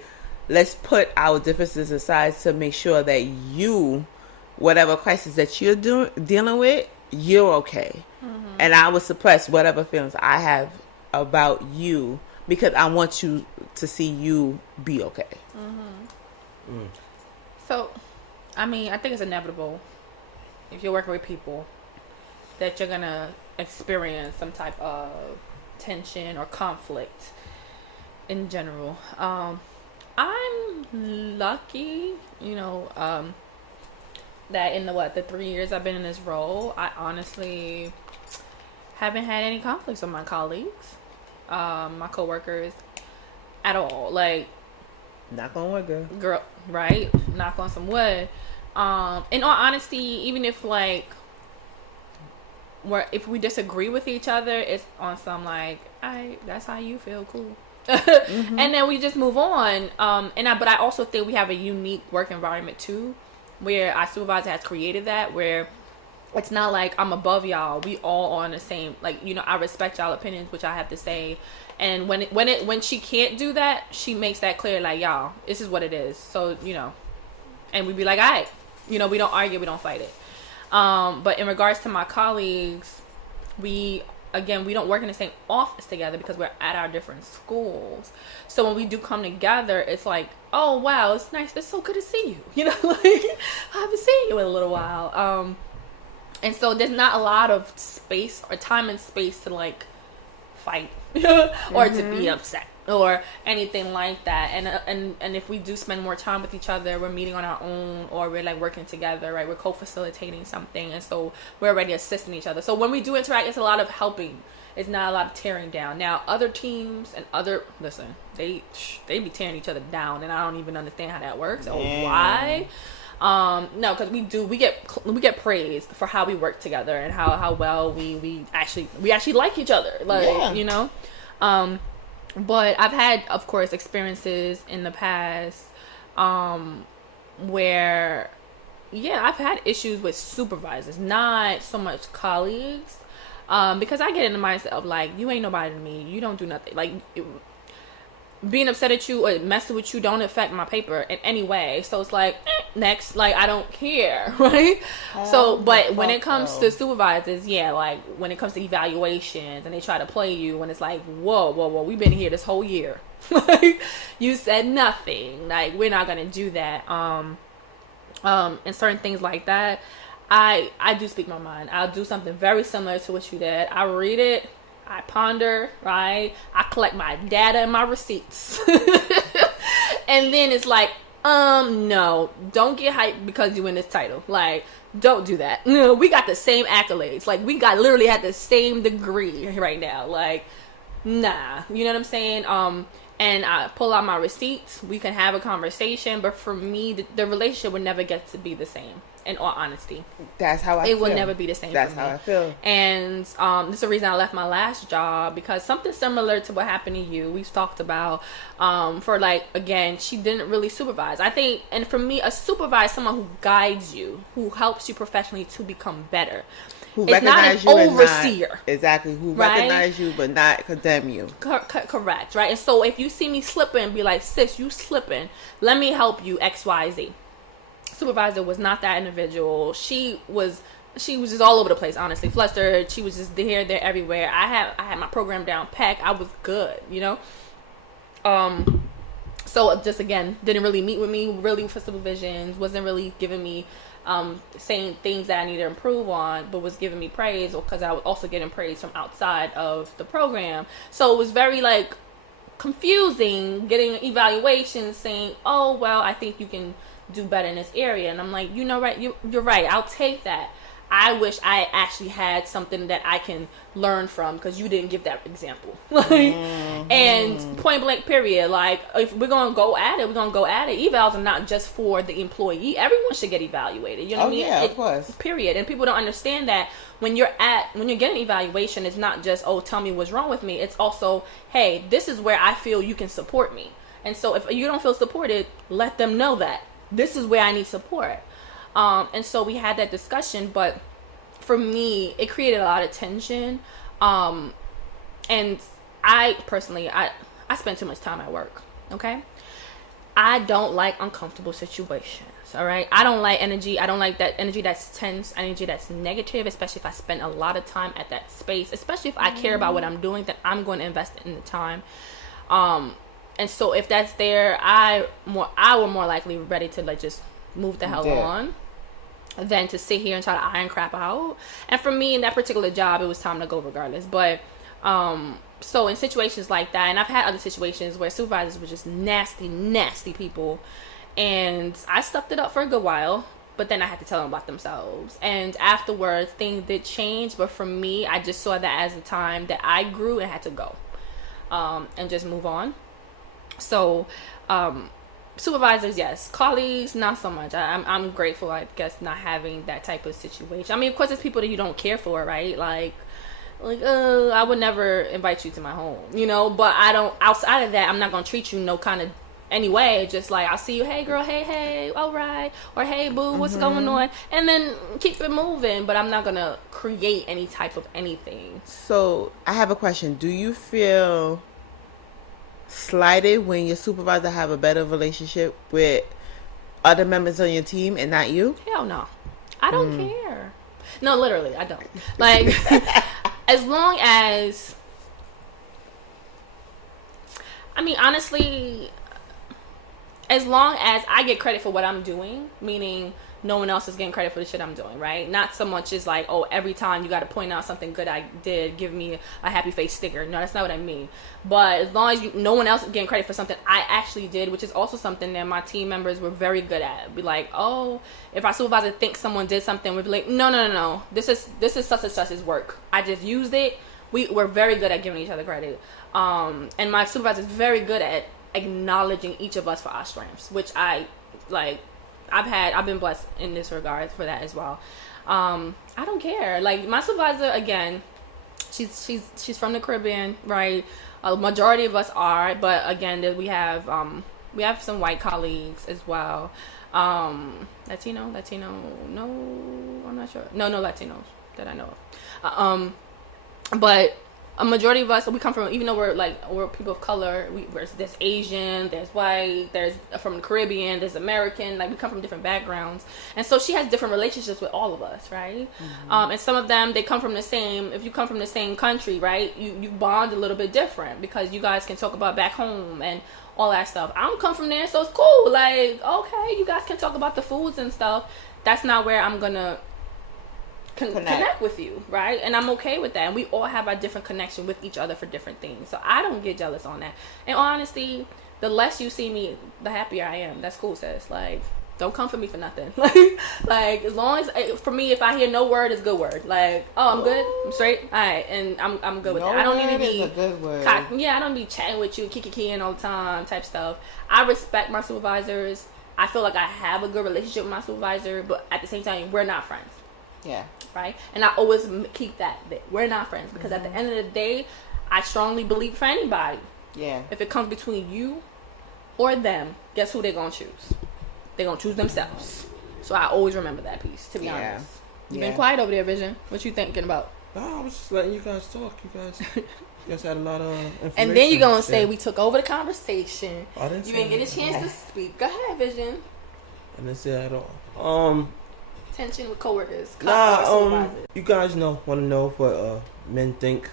let's put our differences aside to make sure that you, whatever crisis that you're dealing with, you're okay. And I will suppress whatever feelings I have about you because I want you to see you be okay. So, I mean, I think it's inevitable if you're working with people that you're going to experience some type of tension or conflict in general. I'm lucky, that in the 3 years I've been in this role, I honestly haven't had any conflicts with my colleagues, my coworkers at all. Like, knock on wood, girl, right? Knock on some wood. In all honesty, even if if we disagree with each other, it's on some like, that's how you feel, cool. And then we just move on. But I also think we have a unique work environment too, where our supervisor has created that, where it's not like I'm above y'all. We all on the same, like, I respect y'all opinions, which I have to say. And when she can't do that, she makes that clear, like, y'all, this is what it is. So, and we'd be like, all right, we don't argue, we don't fight it. But in regards to my colleagues, we don't work in the same office together because we're at our different schools. So when we do come together, it's like, oh, wow, it's nice. It's so good to see you. Like, I haven't seen you in a little while. And so there's not a lot of space or time and space to, like, fight or to be upset or anything like that. And if we do spend more time with each other, we're meeting on our own, or we're, like, working together, right? We're co-facilitating something, and so we're already assisting each other. So when we do interact, it's a lot of helping. It's not a lot of tearing down. Now, other teams and they be tearing each other down, and I don't even understand how that works or why. No, because we get praised for how we work together and how well we actually like each other, like, but I've had, of course, experiences in the past where I've had issues with supervisors, not so much colleagues, because I get in the mindset of, like, you ain't nobody to me, you don't do nothing, like, being upset at you or messing with you don't affect my paper in any way. So it's like, next, like, I don't care, right? But when it comes to supervisors, like, when it comes to evaluations and they try to play you, when it's like, whoa, we've been here this whole year. Like, you said nothing. Like, we're not going to do that. And certain things like that, I do speak my mind. I'll do something very similar to what you did. I read it. I ponder, right? I collect my data and my receipts. And then it's like, no, don't get hyped because you win this title. Like, don't do that. No, we got the same accolades. Like, we literally had the same degree right now. Like, nah, you know what I'm saying? And I pull out my receipts. We can have a conversation, but for me, the relationship would never get to be the same. In all honesty, that's how I feel. It will never be the same. That's for me. how I feel. And this is the reason I left my last job, because something similar to what happened to you, we've talked about. For, like, again, she didn't really supervise. I think, and for me, a supervisor is someone who guides you, who helps you professionally to become better. Who it's recognize not an you overseer. Exactly. Who recognize you but not condemn you. Correct, right? And so if you see me slipping, be like, sis, you slipping. Let me help you, X, Y, Z. Supervisor was not that individual. She was just all over the place, honestly, flustered. She was just here, there, everywhere. I had my program down packed. I was good, So just, again, didn't really meet with me really for supervisions. Wasn't really giving me saying things that I need to improve on, but was giving me praise, because I was also getting praise from outside of the program. So it was very, like, confusing, getting evaluations saying, oh, well, I think you can do better in this area. And I'm like, right, you're right, I'll take that. I wish I actually had something that I can learn from, because you didn't give that example. And point blank period. Like, if we're gonna go at it, we're gonna go at it. Evals are not just for the employee. Everyone should get evaluated, you know what I mean? Yeah, of course. Period. And people don't understand that when you're getting evaluation, it's not just, oh, tell me what's wrong with me. It's also, hey, this is where I feel you can support me. And so if you don't feel supported, let them know that this is where I need support. And so we had that discussion, but for me, it created a lot of tension. And I personally, I spend too much time at work. Okay. I don't like uncomfortable situations. All right. I don't like energy. I don't like that energy that's tense, energy that's negative, especially if I spend a lot of time at that space, especially if I care about what I'm doing, then I'm going to invest in the time. And so if that's there, I will more likely ready to, like, just move the hell on than to sit here and try to iron crap out. And for me, in that particular job, it was time to go regardless. But so in situations like that, and I've had other situations where supervisors were just nasty people, and I stuffed it up for a good while, but then I had to tell them about themselves. And afterwards, things did change, but for me, I just saw that as a time that I grew and had to go and just move on. So supervisors, yes. Colleagues, not so much. I'm grateful, I guess, not having that type of situation. I mean, of course, it's people that you don't care for, right? Like I would never invite you to my home, but I don't, outside of that, I'm not going to treat you no kind of anyway, just like I'll see you, hey girl, hey, all right, or hey boo, what's going on, and then keep it moving. But I'm not gonna create any type of anything. So I have a question. Do you feel slighted when your supervisor have a better relationship with other members on your team and not you? Hell no, I don't care. No, literally, I don't. Like, as long as, I mean, honestly, as long as I get credit for what I'm doing, meaning no one else is getting credit for the shit I'm doing, right? Not so much as like, oh, every time you got to point out something good I did, give me a happy face sticker. No, that's not what I mean. But as long as no one else is getting credit for something I actually did, which is also something that my team members were very good at. Be like, oh, if our supervisor thinks someone did something, we'd be like, no. This is such and such's work. I just used it. We're very good at giving each other credit. And my supervisor is very good at acknowledging each of us for our strengths, which I like. I've been blessed in this regard for that as well. I don't care. Like, my supervisor, again, she's from the Caribbean, right? A majority of us are, but again, we have some white colleagues as well. Latino, no, I'm not sure. No Latinos that I know of. But a majority of us, we come from, even though we're people of color, there's Asian, there's white, there's from the Caribbean, there's American, like we come from different backgrounds. And so she has different relationships with all of us, right? And some of them, they come from if you come from the same country, right, you bond a little bit different because you guys can talk about back home and all that stuff. I don't come from there, so it's cool. Like, okay, you guys can talk about the foods and stuff. That's not where I'm gonna connect with you, right? And I'm okay with that. And we all have our different connection with each other for different things. So I don't get jealous on that. And honestly, the less you see me, the happier I am. That's cool, sis. Like, don't come for me for nothing. like as long as, for me, if I hear no word, it's good word. Like, oh, I'm good, I'm straight, all right, and I'm good with that. I don't need to be a good word. I don't be chatting with you, kiki all the time type stuff. I respect my supervisors. I feel like I have a good relationship with my supervisor, but at the same time, we're not friends. Yeah. Right? And I always keep that. We're not friends. Because at the end of the day, I strongly believe for anybody. Yeah. If it comes between you or them, guess who they're going to choose? They're going to choose themselves. So I always remember that piece, to be honest. You've been quiet over there, Vision. What you thinking about? No, I was just letting you guys talk. You guys had a lot of information. And then you're going to say we took over the conversation. I didn't you say didn't get a chance to speak. Go ahead, Vision. I didn't say that at all. Tension with coworkers. You guys want to know what men think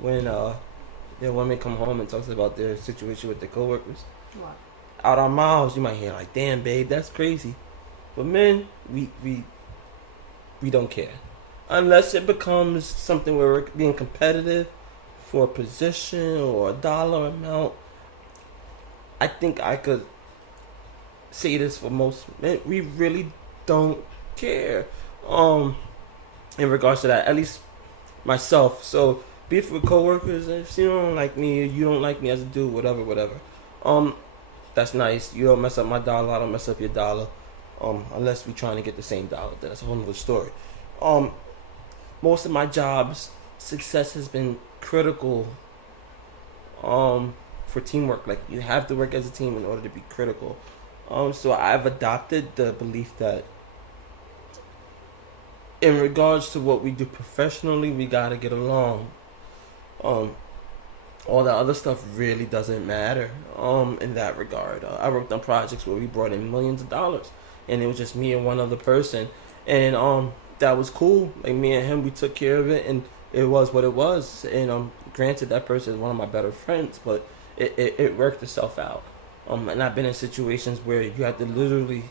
when their women come home and talks about their situation with their coworkers. What? Out our mouths, you might hear like, "Damn, babe, that's crazy," but men, we don't care unless it becomes something where we're being competitive for a position or a dollar amount. I think I could say this for most men. We really don't care in regards to that, at least myself. So beef with coworkers, if you don't like me, you don't like me as a dude, whatever, that's nice. You don't mess up my dollar, I don't mess up your dollar, unless we trying to get the same dollar, then that's a whole other story. Most of my jobs, success has been critical for teamwork. Like, you have to work as a team in order to be critical. So I've adopted the belief that in regards to what we do professionally, we gotta get along. All that other stuff really doesn't matter in that regard. I worked on projects where we brought in millions of dollars, and it was just me and one other person, and that was cool. Like, me and him, we took care of it, and it was what it was. And granted, that person is one of my better friends, but it worked itself out. And I've been in situations where you have to literally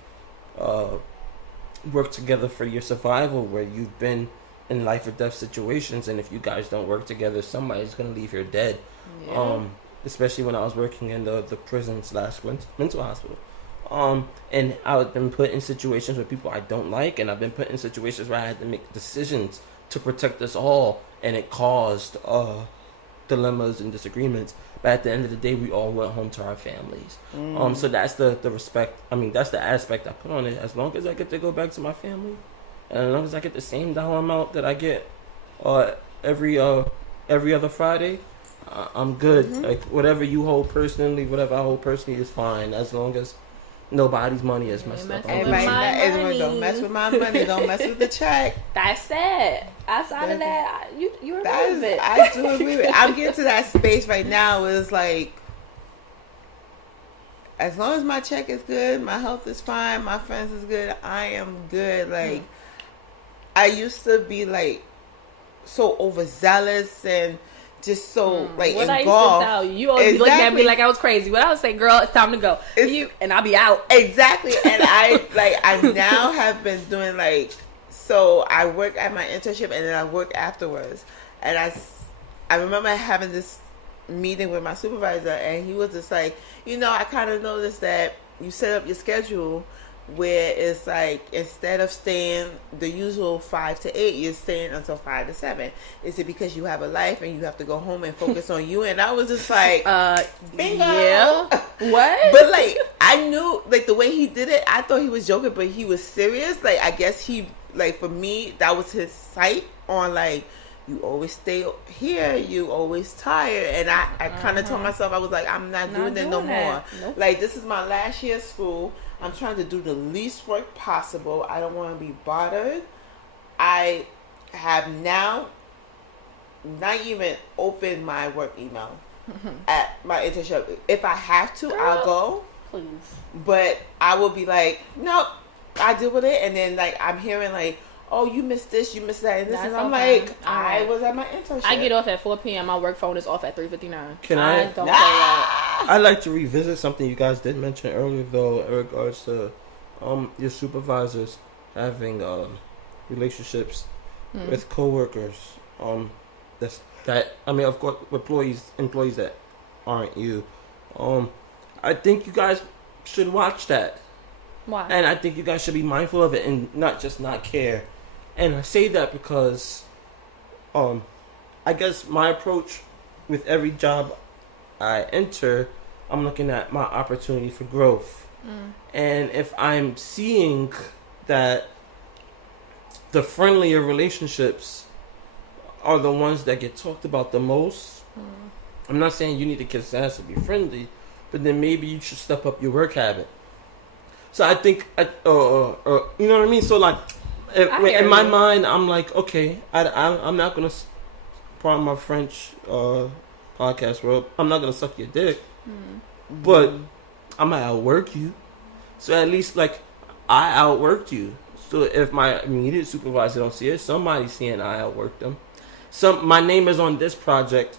work together for your survival, where you've been in life or death situations, and if you guys don't work together, somebody's gonna leave here dead. Especially when I was working in the prison/mental hospital. And I've been put in situations with people I don't like, and I've been put in situations where I had to make decisions to protect us all, and it caused dilemmas and disagreements. But at the end of the day, we all went home to our families. So that's the respect. I mean, that's the aspect I put on it. As long as I get to go back to my family, and as long as I get the same dollar amount that I get every other Friday, I'm good. Like whatever you hold personally, whatever I hold personally is fine, as long as nobody's money is messed up. Everybody don't mess with my money. Don't mess with the check. That's it. Outside of that, you agree with it. I do agree with it. I'm getting to that space right now where it's like, as long as my check is good, my health is fine, my friends is good, I am good. Like, I used to be like so overzealous and just so like what engulfed. I used to tell you, you always looked at me like I was crazy. What I would say, girl, it's time to go. And I'll be out. Exactly. And I now have been doing like, so I work at my internship and then I work afterwards. And I remember having this meeting with my supervisor, and he was just like, I kind of noticed that you set up your schedule where it's like, instead of staying the usual 5 to 8, you're staying until 5 to 7. Is it because you have a life and you have to go home and focus on you? And I was just like, bingo. Yeah. What? But like, I knew like the way he did it, I thought he was joking, but he was serious. Like, I guess he, like, for me, that was his sight on like, you always stay here, you always tired. And I kind of told myself, I was like, I'm not doing it no more. Nope. Like, this is my last year of school. I'm trying to do the least work possible. I don't want to be bothered. I have now not even opened my work email at my internship. If I have to, I'll go. Please. But I will be like, nope, I deal with it. And then like, I'm hearing like, oh, you missed this, you missed that, and this. And I'm like, I was at my internship. I get off at 4 p.m. My work phone is off at 3:59. Can I don't play that. I'd like to revisit something you guys did mention earlier, though, in regards to your supervisors having relationships with coworkers. Of course, employees that aren't you. I think you guys should watch that. Why? And I think you guys should be mindful of it and not just not care. And I say that because, I guess my approach with every job I enter, I'm looking at my opportunity for growth. And if I'm seeing that the friendlier relationships are the ones that get talked about the most, I'm not saying you need to kiss ass to be friendly, but then maybe you should step up your work habit. So I think, you know what I mean? So like, in my mind, I'm like, okay, I'm not going to, pardon my French podcast world, I'm not going to suck your dick, but I'm going to outwork you. So at least, like, I outworked you. So if my immediate supervisor don't see it, somebody's seeing I outworked them. My name is on this project.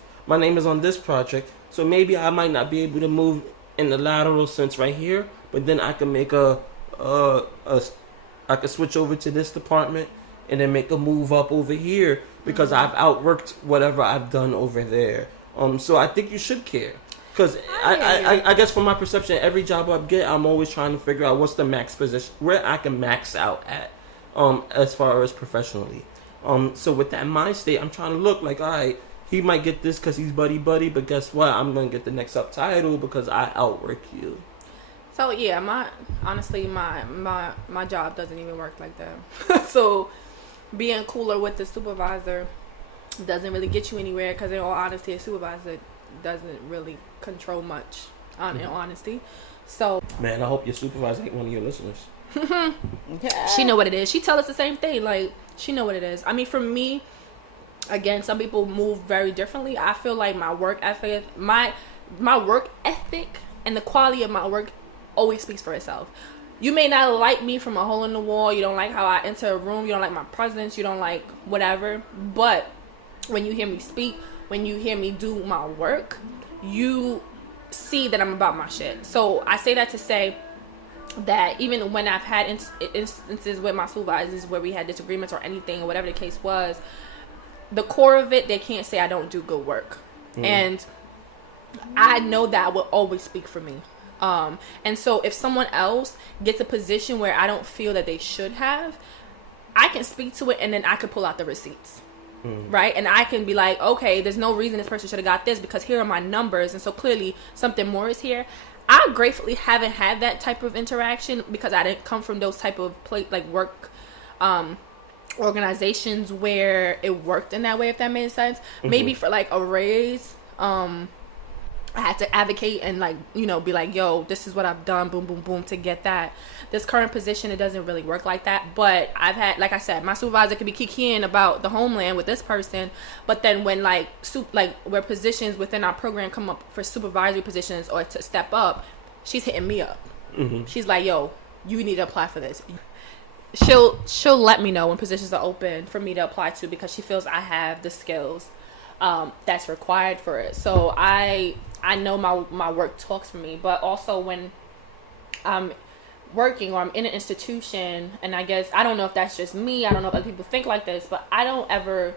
So maybe I might not be able to move in the lateral sense right here, but then I can make I could switch over to this department and then make a move up over here because I've outworked whatever I've done over there. So I think you should care, because I guess from my perception, every job I get, I'm always trying to figure out what's the max position where I can max out at, as far as professionally. So with that mind state, I'm trying to look like, all right, he might get this because he's buddy, but guess what? I'm gonna get the next up title because I outwork you. So yeah, my job doesn't even work like that. So being cooler with the supervisor doesn't really get you anywhere, because in all honesty, a supervisor doesn't really control much. In honesty, so man, I hope your supervisor ain't one of your listeners. She know what it is. She tell us the same thing. Like, she know what it is. I mean, for me, again, some people move very differently. I feel like my work ethic, my work ethic, and the quality of my work always speaks for itself. You may not like me from a hole in the wall. You don't like how I enter a room. You don't like my presence. You don't like whatever. But when you hear me speak, when you hear me do my work, you see that I'm about my shit. So I say that to say that even when I've had instances with my supervisors where we had disagreements or anything, or whatever the case was, the core of it, they can't say I don't do good work. And I know that will always speak for me. And so if someone else gets a position where I don't feel that they should have, I can speak to it, and then I can pull out the receipts. Right? And I can be like, okay, there's no reason this person should have got this, because here are my numbers. And so clearly something more is here. I gratefully haven't had that type of interaction, because I didn't come from those type of work organizations where it worked in that way, if that made sense. Maybe for like a raise, I had to advocate and like, you know, be like, yo, this is what I've done, boom, boom, boom, to get that. This current position, it doesn't really work like that. But I've had, like I said, my supervisor could be kikiing about the homeland with this person. But then when like, where positions within our program come up for supervisory positions or to step up, she's hitting me up. Mm-hmm. She's like, yo, you need to apply for this. She'll let me know when positions are open for me to apply to, because she feels I have the skills that's required for it. So I know my work talks for me. But also when I'm working or I'm in an institution, and I guess I don't know if that's just me, I don't know if other people think like this, but I don't ever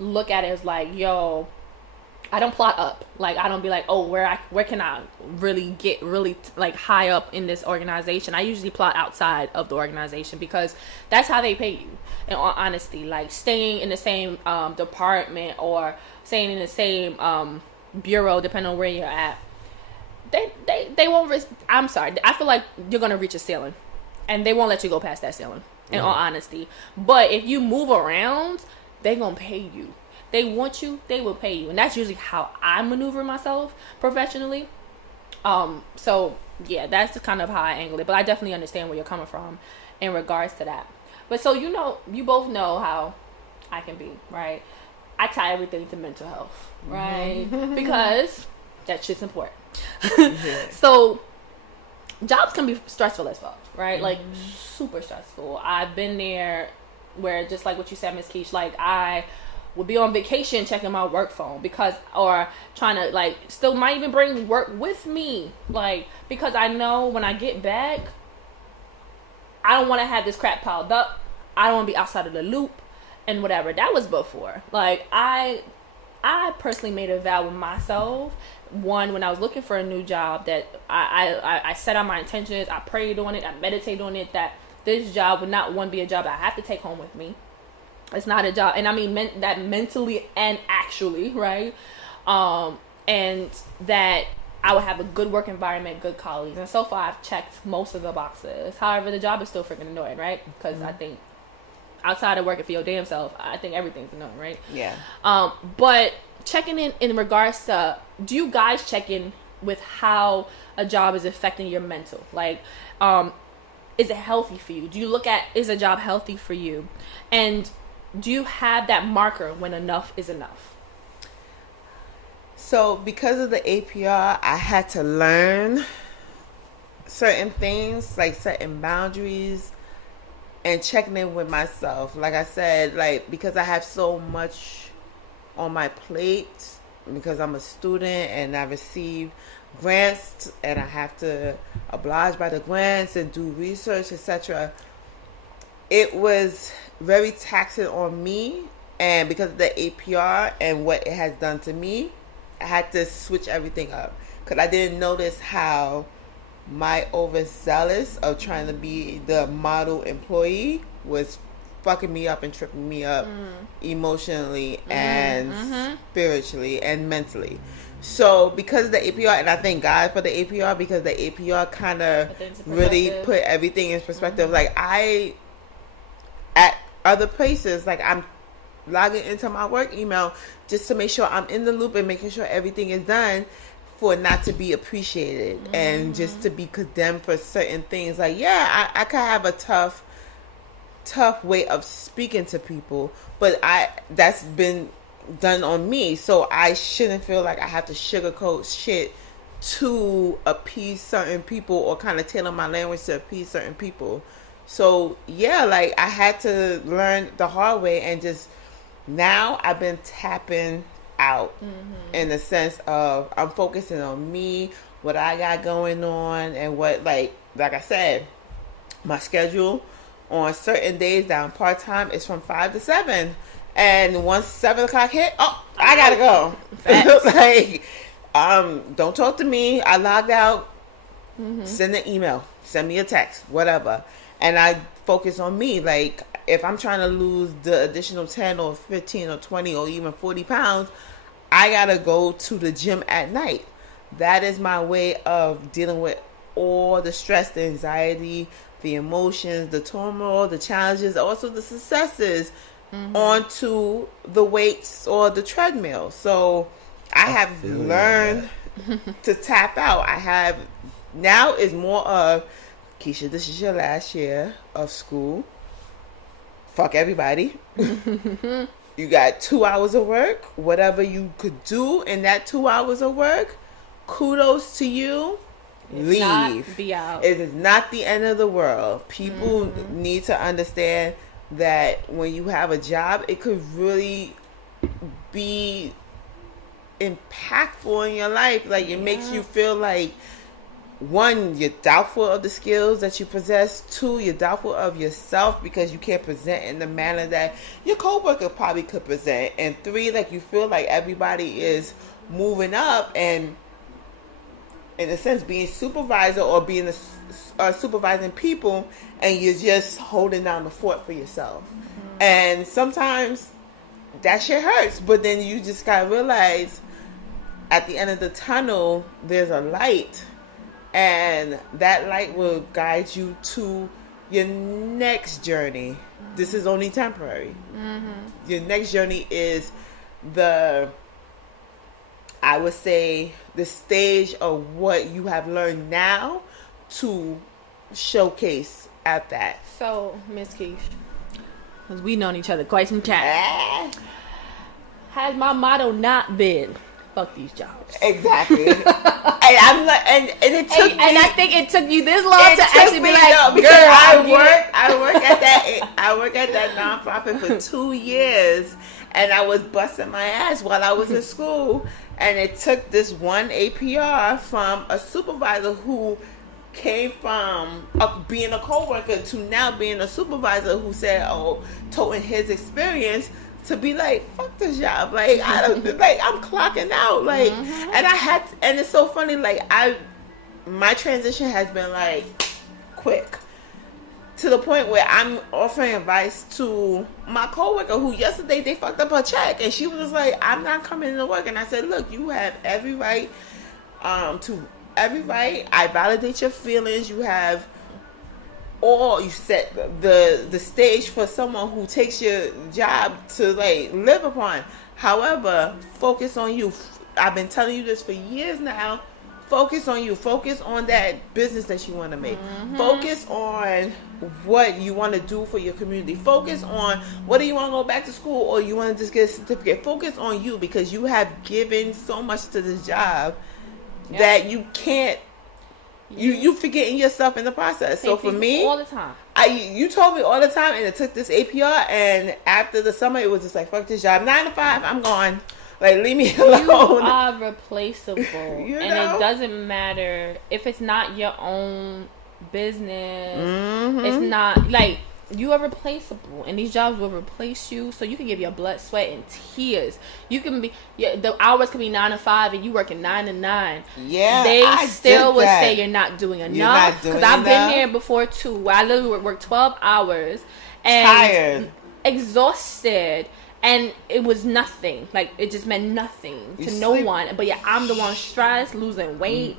look at it as like, yo, I don't plot up. Like, I don't be like, oh, where can I really get like high up in this organization? I usually plot outside of the organization, because that's how they pay you. In all honesty, like staying in the same department or staying in the same bureau, depending on where you're at, they won't. I'm sorry. I feel like you're gonna reach a ceiling, and they won't let you go past that ceiling. In all honesty, but if you move around, they gonna pay you. They want you, they will pay you. And that's usually how I maneuver myself professionally. So yeah, that's kind of how I angle it. But I definitely understand where you're coming from in regards to that. But so, you know, you both know how I can be, right? I tie everything to mental health, right? Mm-hmm. Because that shit's important. So jobs can be stressful as fuck, right? Mm-hmm. Like super stressful. I've been there where, just like what you said, Miss Keesh, like I would be on vacation checking my work phone or trying to like still might even bring work with me, like, because I know when I get back, I don't want to have this crap piled up. I don't want to be outside of the loop and whatever. That was before. Like I personally made a vow with myself. One, when I was looking for a new job, that I set out my intentions. I prayed on it. I meditated on it. That this job would not be a job I have to take home with me. It's not a job, and I mean that mentally and actually, right? And that I would have a good work environment, good colleagues, and so far I've checked most of the boxes. However, the job is still freaking annoying, right? Because I think outside of working for your damn self, I think everything's annoying, right? Yeah. But checking in regards to, do you guys check in with how a job is affecting your mental? Like, is it healthy for you? Do you look at, is a job healthy for you? And do you have that marker when enough is enough? So because of the APR, I had to learn certain things, like certain boundaries, and checking in with myself. Like I said, like, because I have so much on my plate, because I'm a student and I receive grants and I have to oblige by the grants and do research, etc. It was very taxing on me, and because of the APR and what it has done to me, I had to switch everything up, because I didn't notice how my overzealous of trying to be the model employee was fucking me up and tripping me up emotionally and spiritually and mentally. So because of the APR, and I thank God for the APR, because the APR kind of really put everything in perspective. Like at other places, like I'm logging into my work email just to make sure I'm in the loop and making sure everything is done, for not to be appreciated and just to be condemned for certain things. Like, yeah, I could have a tough way of speaking to people, but that's been done on me, so I shouldn't feel like I have to sugarcoat shit to appease certain people or kind of tailor my language to appease certain people. So yeah, like I had to learn the hard way, and just now I've been tapping out in the sense of I'm focusing on me, what I got going on, and what, like I said, my schedule on certain days that I'm part-time is from 5 to 7, and once 7 o'clock hit, I gotta go. Like, don't talk to me. I logged out. Send an email, send me a text, whatever. And I focus on me. Like, if I'm trying to lose the additional 10 or 15 or 20 or even 40 pounds, I gotta go to the gym at night. That is my way of dealing with all the stress, the anxiety, the emotions, the turmoil, the challenges, also the successes, onto the weights or the treadmill. So I have learned to tap out. I have now is more of, Keisha, this is your last year of school. Fuck everybody. You got 2 hours of work. Whatever you could do in that 2 hours of work, kudos to you. Leave. Be out. It is not the end of the world. People need to understand that when you have a job, it could really be impactful in your life. Like, it makes you feel like, one, you're doubtful of the skills that you possess. Two, you're doubtful of yourself because you can't present in the manner that your coworker probably could present. And three, like, you feel like everybody is moving up and, in a sense, being supervisor or being supervising people, and you're just holding down the fort for yourself. And sometimes that shit hurts, but then you just gotta realize at the end of the tunnel there's a light, and that light will guide you to your next journey. This is only temporary. Your next journey is I would say, the stage of what you have learned now to showcase at that. So, Miss Keesh, because we known each other quite some time, has my motto not been fuck these jobs? Exactly. and I'm like, and it took me, and I think it took you this long to actually be like, no, because I work at that nonprofit for 2 years, and I was busting my ass while I was in school. And it took this one APR from a supervisor who came from being a coworker to now being a supervisor, who said, told in his experience to be like, fuck this job. Like, I don't, like, I'm clocking out. Like, and it's so funny. Like, my transition has been like quick, to the point where I'm offering advice to my coworker who yesterday they fucked up her check, and she was like, I'm not coming to work. And I said, look, you have every right I validate your feelings. You have you set the stage for someone who takes your job to like live upon. However, focus on you. I've been telling you this for years now. Focus on you. Focus on that business that you want to make. Focus on what you want to do for your community. Focus on whether you want to go back to school or you want to just get a certificate. Focus on you, because you have given so much to this job that you can't. You forgetting yourself in the process. So for me, all the time. You told me all the time, and it took this APR, and after the summer, it was just like, fuck this job. 9 to 5, I'm gone. Like, leave me alone. You are replaceable. You know? And it doesn't matter if it's not your own business. It's not, like, you are replaceable. And these jobs will replace you. So you can give your blood, sweat, and tears. You can be, the hours can be 9 to 5 and you working 9 to 9. Yeah, They still would say you're not doing enough. Because I've been there before, too, where I literally would work 12 hours. And tired. Exhausted. And it was nothing. Like, it just meant nothing to no one. But yeah, I'm the one stressed, losing weight,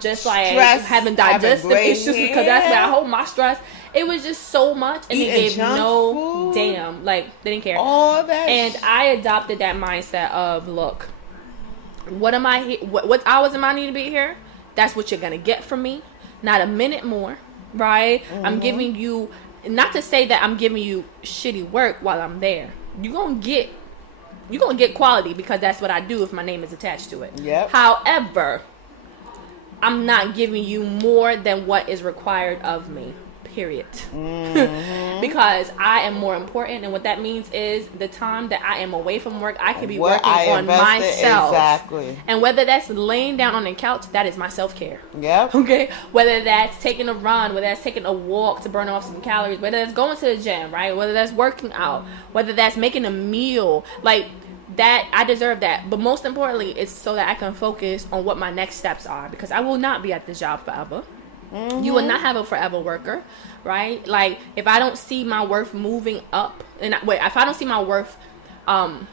just like having digestive issues, because that's where I hold my stress. It was just so much, and they gave no food. Damn. Like, they didn't care. All that. And I adopted that mindset of, look, what hours am I need to be here? That's what you're gonna get from me. Not a minute more, right? I'm giving you, not to say that I'm giving you shitty work while I'm there. You're gonna get quality, because that's what I do if my name is attached to it. Yep. However, I'm not giving you more than what is required of me. Period. Because I am more important, and what that means is the time that I am away from work, I could be working on myself. Exactly. And whether that's laying down on the couch, that is my self-care. Yep. Okay. Whether that's taking a run, whether that's taking a walk to burn off some calories, whether that's going to the gym, right? Whether that's working out, whether that's making a meal, like that, I deserve that. But most importantly, it's so that I can focus on what my next steps are, because I will not be at this job forever. You will not have a forever worker, right? Like, if I don't see my worth moving up, if I don't see my worth, if I'm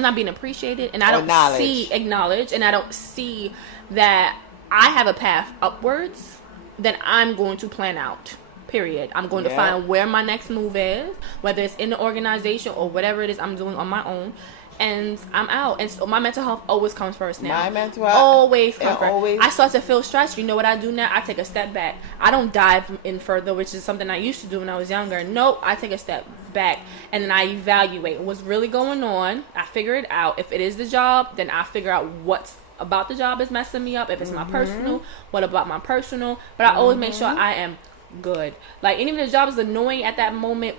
not being appreciated, and I don't see acknowledged, and I don't see that I have a path upwards, then I'm going to plan out. period. I'm going to find where my next move is, whether it's in the organization or whatever it is I'm doing on my own. And I'm out. And so my mental health always comes first now. My mental health always comes first. I start to feel stressed. You know what I do now? I take a step back. I don't dive in further, which is something I used to do when I was younger. Nope. I take a step back and then I evaluate what's really going on. I figure it out. If it is the job, then I figure out what's about the job is messing me up. If it's my personal, what about my personal? But I always make sure I am good. Like, and even if the job is annoying at that moment,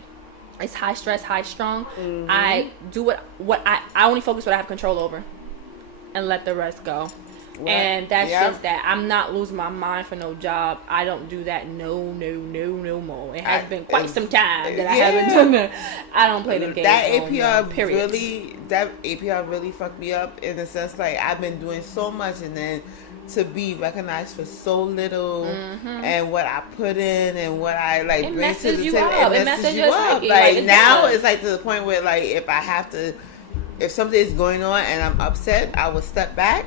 it's high stress, high strung. I do what I only focus what I have control over, and let the rest go. And that's just that. I'm not losing my mind for no job. I don't do that. No more. It has been quite some time that I haven't done that. I don't play them games. That APR really fucked me up in the sense like I've been doing so much and then to be recognized for so little and what I put in and what I like it bring to the table, it messes you up. Like now it's like to the point where like if something is going on and I'm upset, I will step back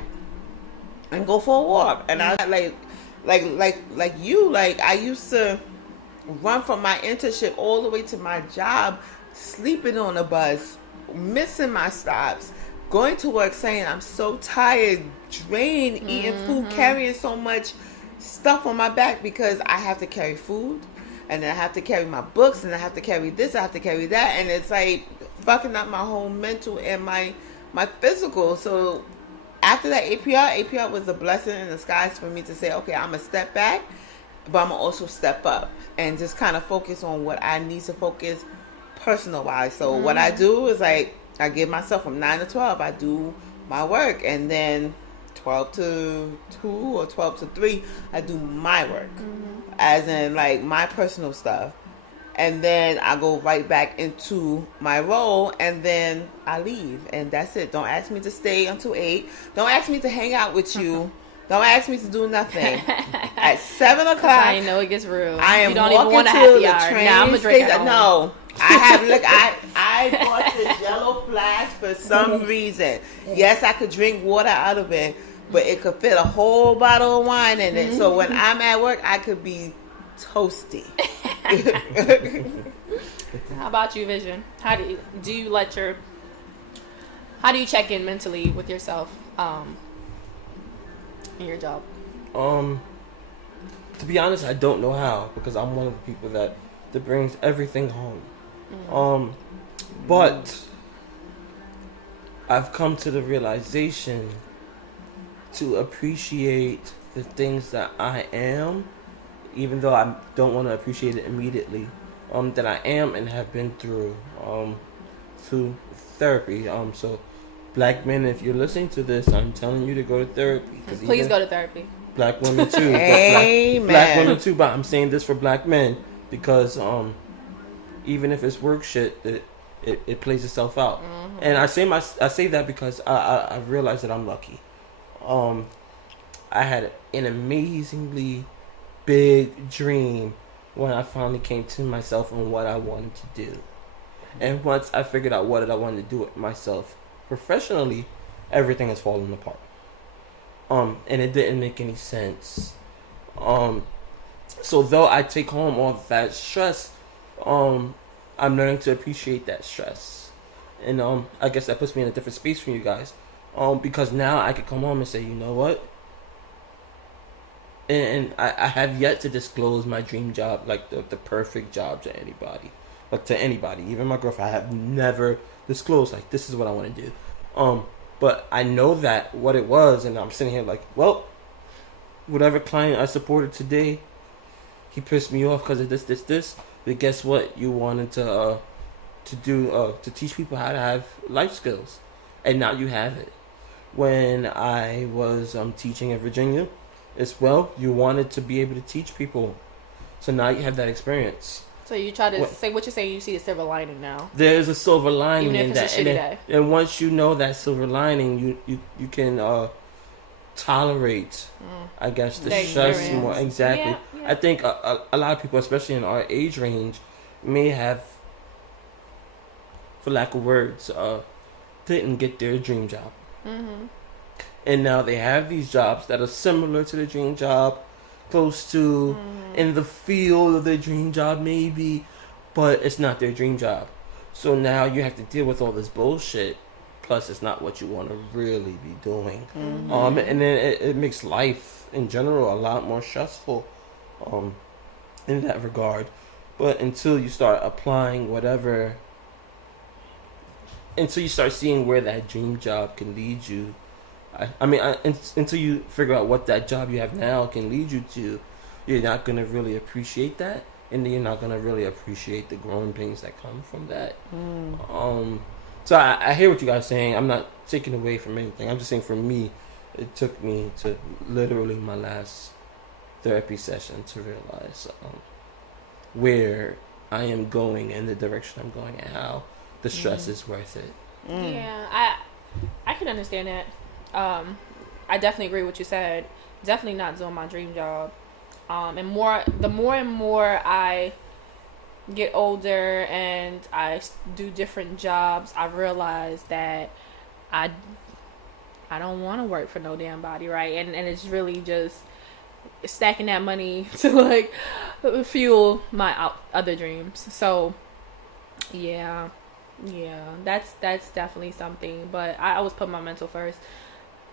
and go for a walk. And I like you, like I used to run from my internship all the way to my job, sleeping on a bus, missing my stops, going to work saying I'm so tired, drained, eating food, carrying so much stuff on my back because I have to carry food and then I have to carry my books and I have to carry this, I have to carry that, and it's like fucking up my whole mental and my physical. So after that APR was a blessing in disguise for me to say, okay, I'm gonna step back, but I'm gonna also step up and just kind of focus on what I need to focus personal wise. So what I do is like I give myself from 9 to 12. I do my work, and then 12 to 2 or 12 to 3, I do my work, as in like my personal stuff. And then I go right back into my role, and then I leave, and that's it. Don't ask me to stay until 8. Don't ask me to hang out with you. Don't ask me to do nothing. At 7 o'clock, I know it gets real. I am you don't walking even want to a happy the hour. train Now I'm a drink station. No. I bought this yellow flask for some reason. Yes, I could drink water out of it, but it could fit a whole bottle of wine in it. So when I'm at work, I could be toasty. How about you, Vision? How do you check in mentally with yourself in your job? To be honest, I don't know how, because I'm one of the people that brings everything home. But I've come to the realization to appreciate the things that I am, even though I don't want to appreciate it immediately, that I am and have been through therapy. So black men, if you're listening to this, I'm telling you to go to therapy. Please go to therapy. Black women too. Amen. Black women too, but I'm saying this for black men because even if it's work shit, it plays itself out. And I say that because I realized that I'm lucky. I had an amazingly big dream when I finally came to myself on what I wanted to do. And once I figured out what I wanted to do with myself professionally, everything has fallen apart. And it didn't make any sense. So though I take home all that stress, I'm learning to appreciate that stress. And I guess that puts me in a different space from you guys. Because now I can come home and say, you know what? And I have yet to disclose my dream job, like the perfect job to anybody. Like to anybody, even my girlfriend. I have never disclosed, like, this is what I want to do. But I know that what it was, and I'm sitting here like, well, whatever client I supported today, he pissed me off because of this. But guess what? You wanted to teach people how to have life skills, and now you have it. When I was teaching in Virginia, as well, you wanted to be able to teach people, so now you have that experience. So you try to say what you say. You see the silver lining now. There's a silver lining in that, a shitty day. And once you know that silver lining, you can tolerate, I guess, the stress more. Exactly. Yeah. I think a lot of people, especially in our age range, may have, for lack of words, didn't get their dream job. And now they have these jobs that are similar to the dream job, close to, in the field of their dream job maybe, but it's not their dream job. So now you have to deal with all this bullshit. Plus, it's not what you want to really be doing. And then it makes life in general a lot more stressful in that regard. But until you start applying whatever, until you start seeing where that dream job can lead you, until you figure out what that job you have now can lead you to, you're not going to really appreciate that. And then you're not going to really appreciate the growing pains that come from that. So I hear what you guys are saying. I'm not taking away from anything. I'm just saying for me, it took me to literally my last therapy session to realize where I am going and the direction I'm going and how the stress is worth it. Yeah, I can understand that. I definitely agree with what you said. Definitely not doing my dream job. The more and more I get older and I do different jobs, I realize that I don't want to work for no damn body, right? And it's really just stacking that money to like fuel my other dreams. So yeah, that's definitely something. But I always put my mental first.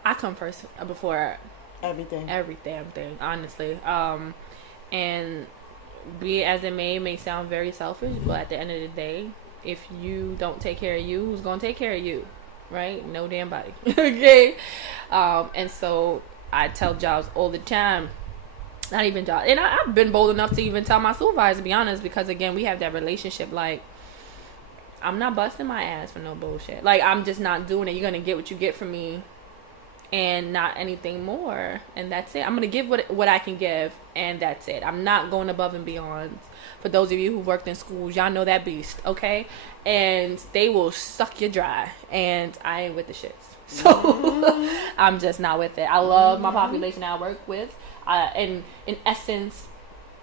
I come first before everything, honestly. And be it as it may sound very selfish, but at the end of the day, if you don't take care of you, who's gonna take care of you, right? No damn body. Okay. And so I tell jobs all the time, not even jobs, and I've been bold enough to even tell my supervisor, to be honest, because again, we have that relationship. Like, I'm not busting my ass for no bullshit. Like, I'm just not doing it. You're gonna get what you get from me, and not anything more, and that's it. I'm gonna give what I can give, and that's it. I'm not going above and beyond. For those of you who worked in schools, y'all know that beast, okay? And they will suck you dry, and I ain't with the shits. So I'm just not with it. I love my population I work with, and in essence,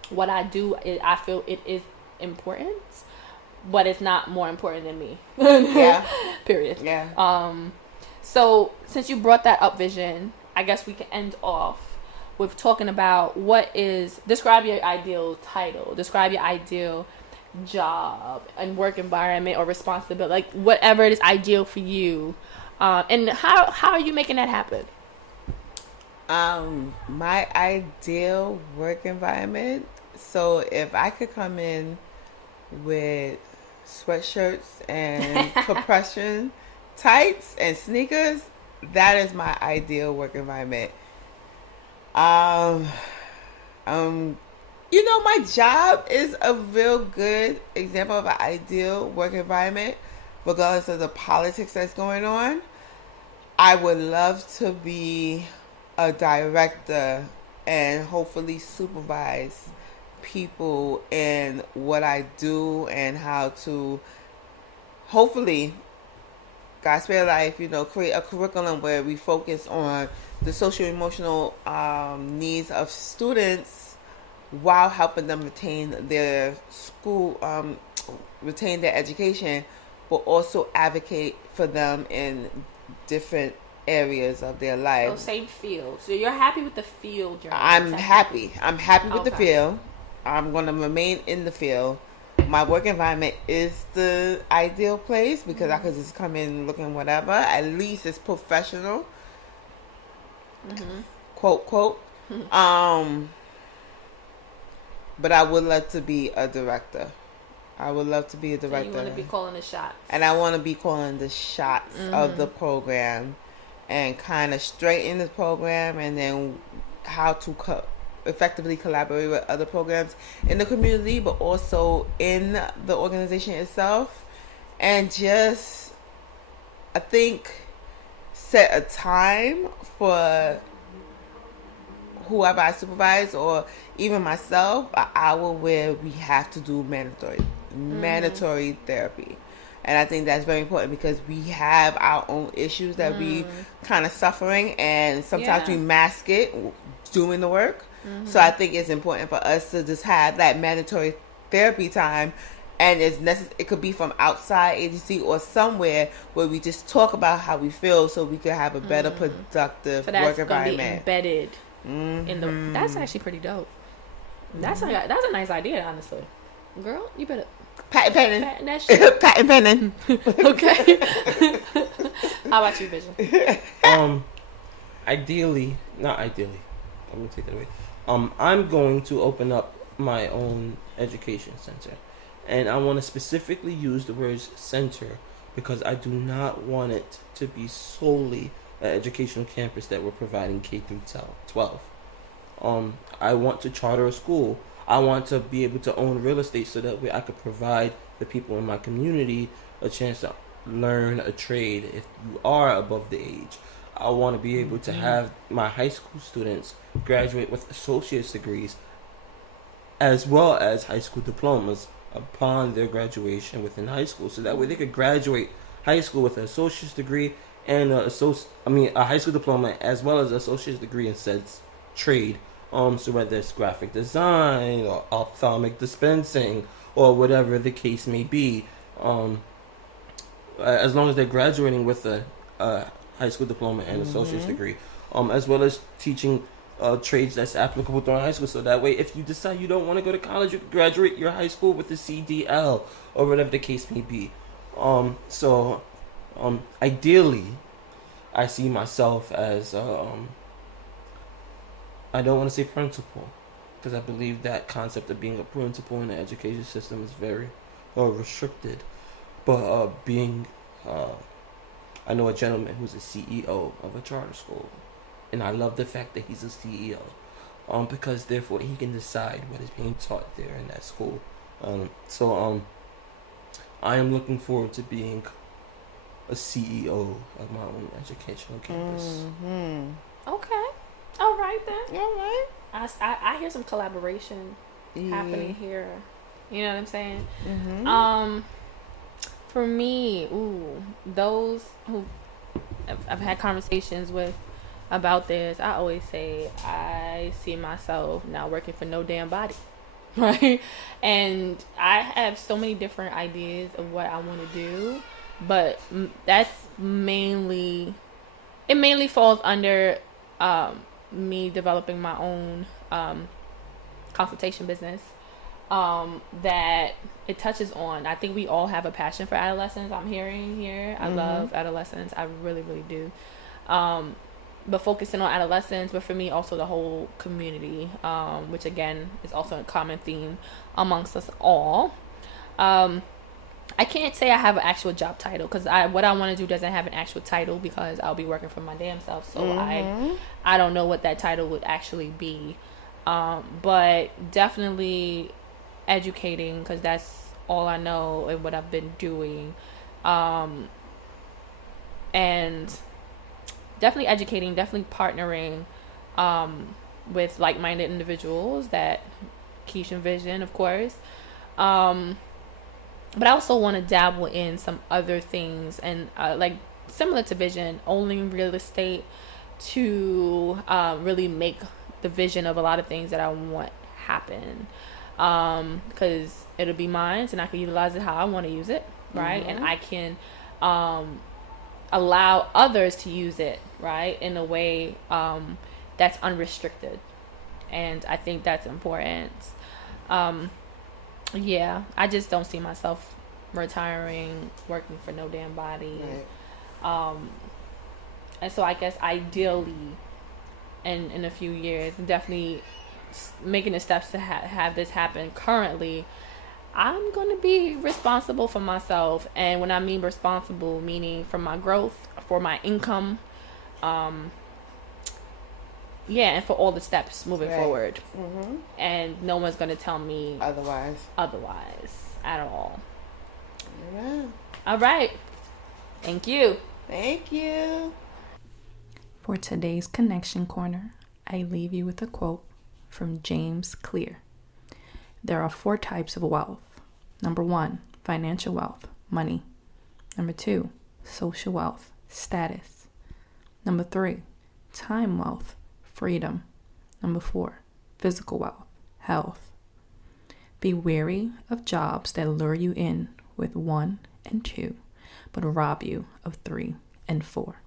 what I do, I feel it is important, but it's not more important than me. Yeah. Period. Yeah. So, since you brought that up, Vision, I guess we can end off with talking about describe your ideal title, describe your ideal job and work environment or responsibility, like whatever it is ideal for you, and how are you making that happen? My ideal work environment. So if I could come in with sweatshirts and compression tights and sneakers, that is my ideal work environment. My job is a real good example of an ideal work environment, regardless of the politics that's going on. I would love to be a director and hopefully supervise people in what I do and how to hopefully, God spare life, create a curriculum where we focus on the social emotional needs of students while helping them retain their school, retain their education, but also advocate for them in different areas of their life. So same field. So you're happy with the field you're in? I'm happy. I'm happy with the field. I'm going to remain in the field. My work environment is the ideal place because I could just come in looking whatever. At least it's professional. Quote, quote. But I would love to be a director. I would love to be a director. So you want to be calling the shots. And I want to be calling the shots of the program and kind of straighten the program, and then how to effectively collaborate with other programs in the community, but also in the organization itself. And just, I think, set a time for whoever I supervise or even myself, an hour where we have to do mandatory therapy. And I think that's very important because we have our own issues that we kind of suffering, and sometimes we mask it doing the work. So I think it's important for us to just have that mandatory therapy time, and it could be from outside agency or somewhere where we just talk about how we feel so we can have a better productive work environment. Be embedded That's actually pretty dope. That's a nice idea, honestly. Girl, you better patent that shit. Patent pending. Okay. How about you, Vision? Not ideally. I'm gonna take that away. I'm going to open up my own education center, and I want to specifically use the words center because I do not want it to be solely an educational campus that we're providing K through 12. I want to charter a school. I want to be able to own real estate so that way I could provide the people in my community a chance to learn a trade if you are above the age. I want to be able to have my high school students graduate with associate's degrees as well as high school diplomas upon their graduation within high school. So that way they could graduate high school with an associate's degree and a high school diploma as well as an associate's degree in said trade. So whether it's graphic design or ophthalmic dispensing or whatever the case may be, as long as they're graduating with a high school diploma and associate's degree, as well as teaching trades that's applicable during high school. So that way, if you decide you don't want to go to college, you can graduate your high school with a CDL or whatever the case may be. Ideally, I see myself as I don't want to say principal, because I believe that concept of being a principal in the education system is very restricted. But I know a gentleman who's a CEO of a charter school, and I love the fact that he's a CEO, because therefore he can decide what is being taught there in that school. I am looking forward to being a CEO of my own educational campus. Okay. All right then. All right. I hear some collaboration happening here. You know what I'm saying? For me, those who I've had conversations with about this, I always say I see myself now working for no damn body, right? And I have so many different ideas of what I want to do, but it mainly falls under me developing my own consultation business that it touches on. I think we all have a passion for adolescents. I'm hearing here. I love adolescents. I really, really do. But focusing on adolescents, but for me also the whole community, which again is also a common theme amongst us all. I can't say I have an actual job title because what I want to do doesn't have an actual title because I'll be working for my damn self. So I don't know what that title would actually be. But definitely educating because that's all I know and what I've been doing. And definitely educating, definitely partnering with like-minded individuals that Keesh and Vision, of course. But I also want to dabble in some other things and like similar to Vision, owning real estate to really make the vision of a lot of things that I want happen. Because it'll be mine and I can utilize it how I want to use it, right? And I can allow others to use it, right, in a way that's unrestricted. And I think that's important. Yeah, I just don't see myself retiring, working for no damn body. Right. And so I guess ideally, in a few years, definitely making the steps to have this happen. Currently, I'm going to be responsible for myself. And when I mean responsible, meaning for my growth, for my income, and for all the steps moving forward. And no one's going to tell me otherwise at all. All right. Thank you. For today's Connection Corner, I leave you with a quote from James Clear. There are 4 types of wealth. Number 1, financial wealth, money. Number 2, social wealth, status. Number 3, time wealth, freedom. Number 4, physical wealth, health. Be wary of jobs that lure you in with 1 and 2, but rob you of 3 and 4.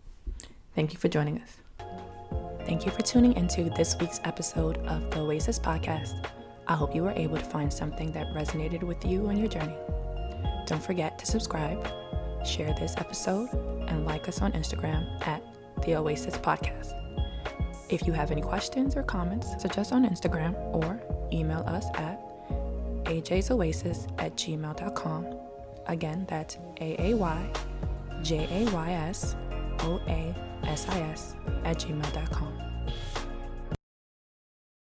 Thank you for joining us. Thank you for tuning into this week's episode of the Oasis Podcast. I hope you were able to find something that resonated with you on your journey. Don't forget to subscribe, share this episode, and like us on Instagram at the Oasis Podcast. If you have any questions or comments, suggest on Instagram or email us at ajaysoasis@gmail.com. Again, that's AAYJAYSOASIS@gmail.com.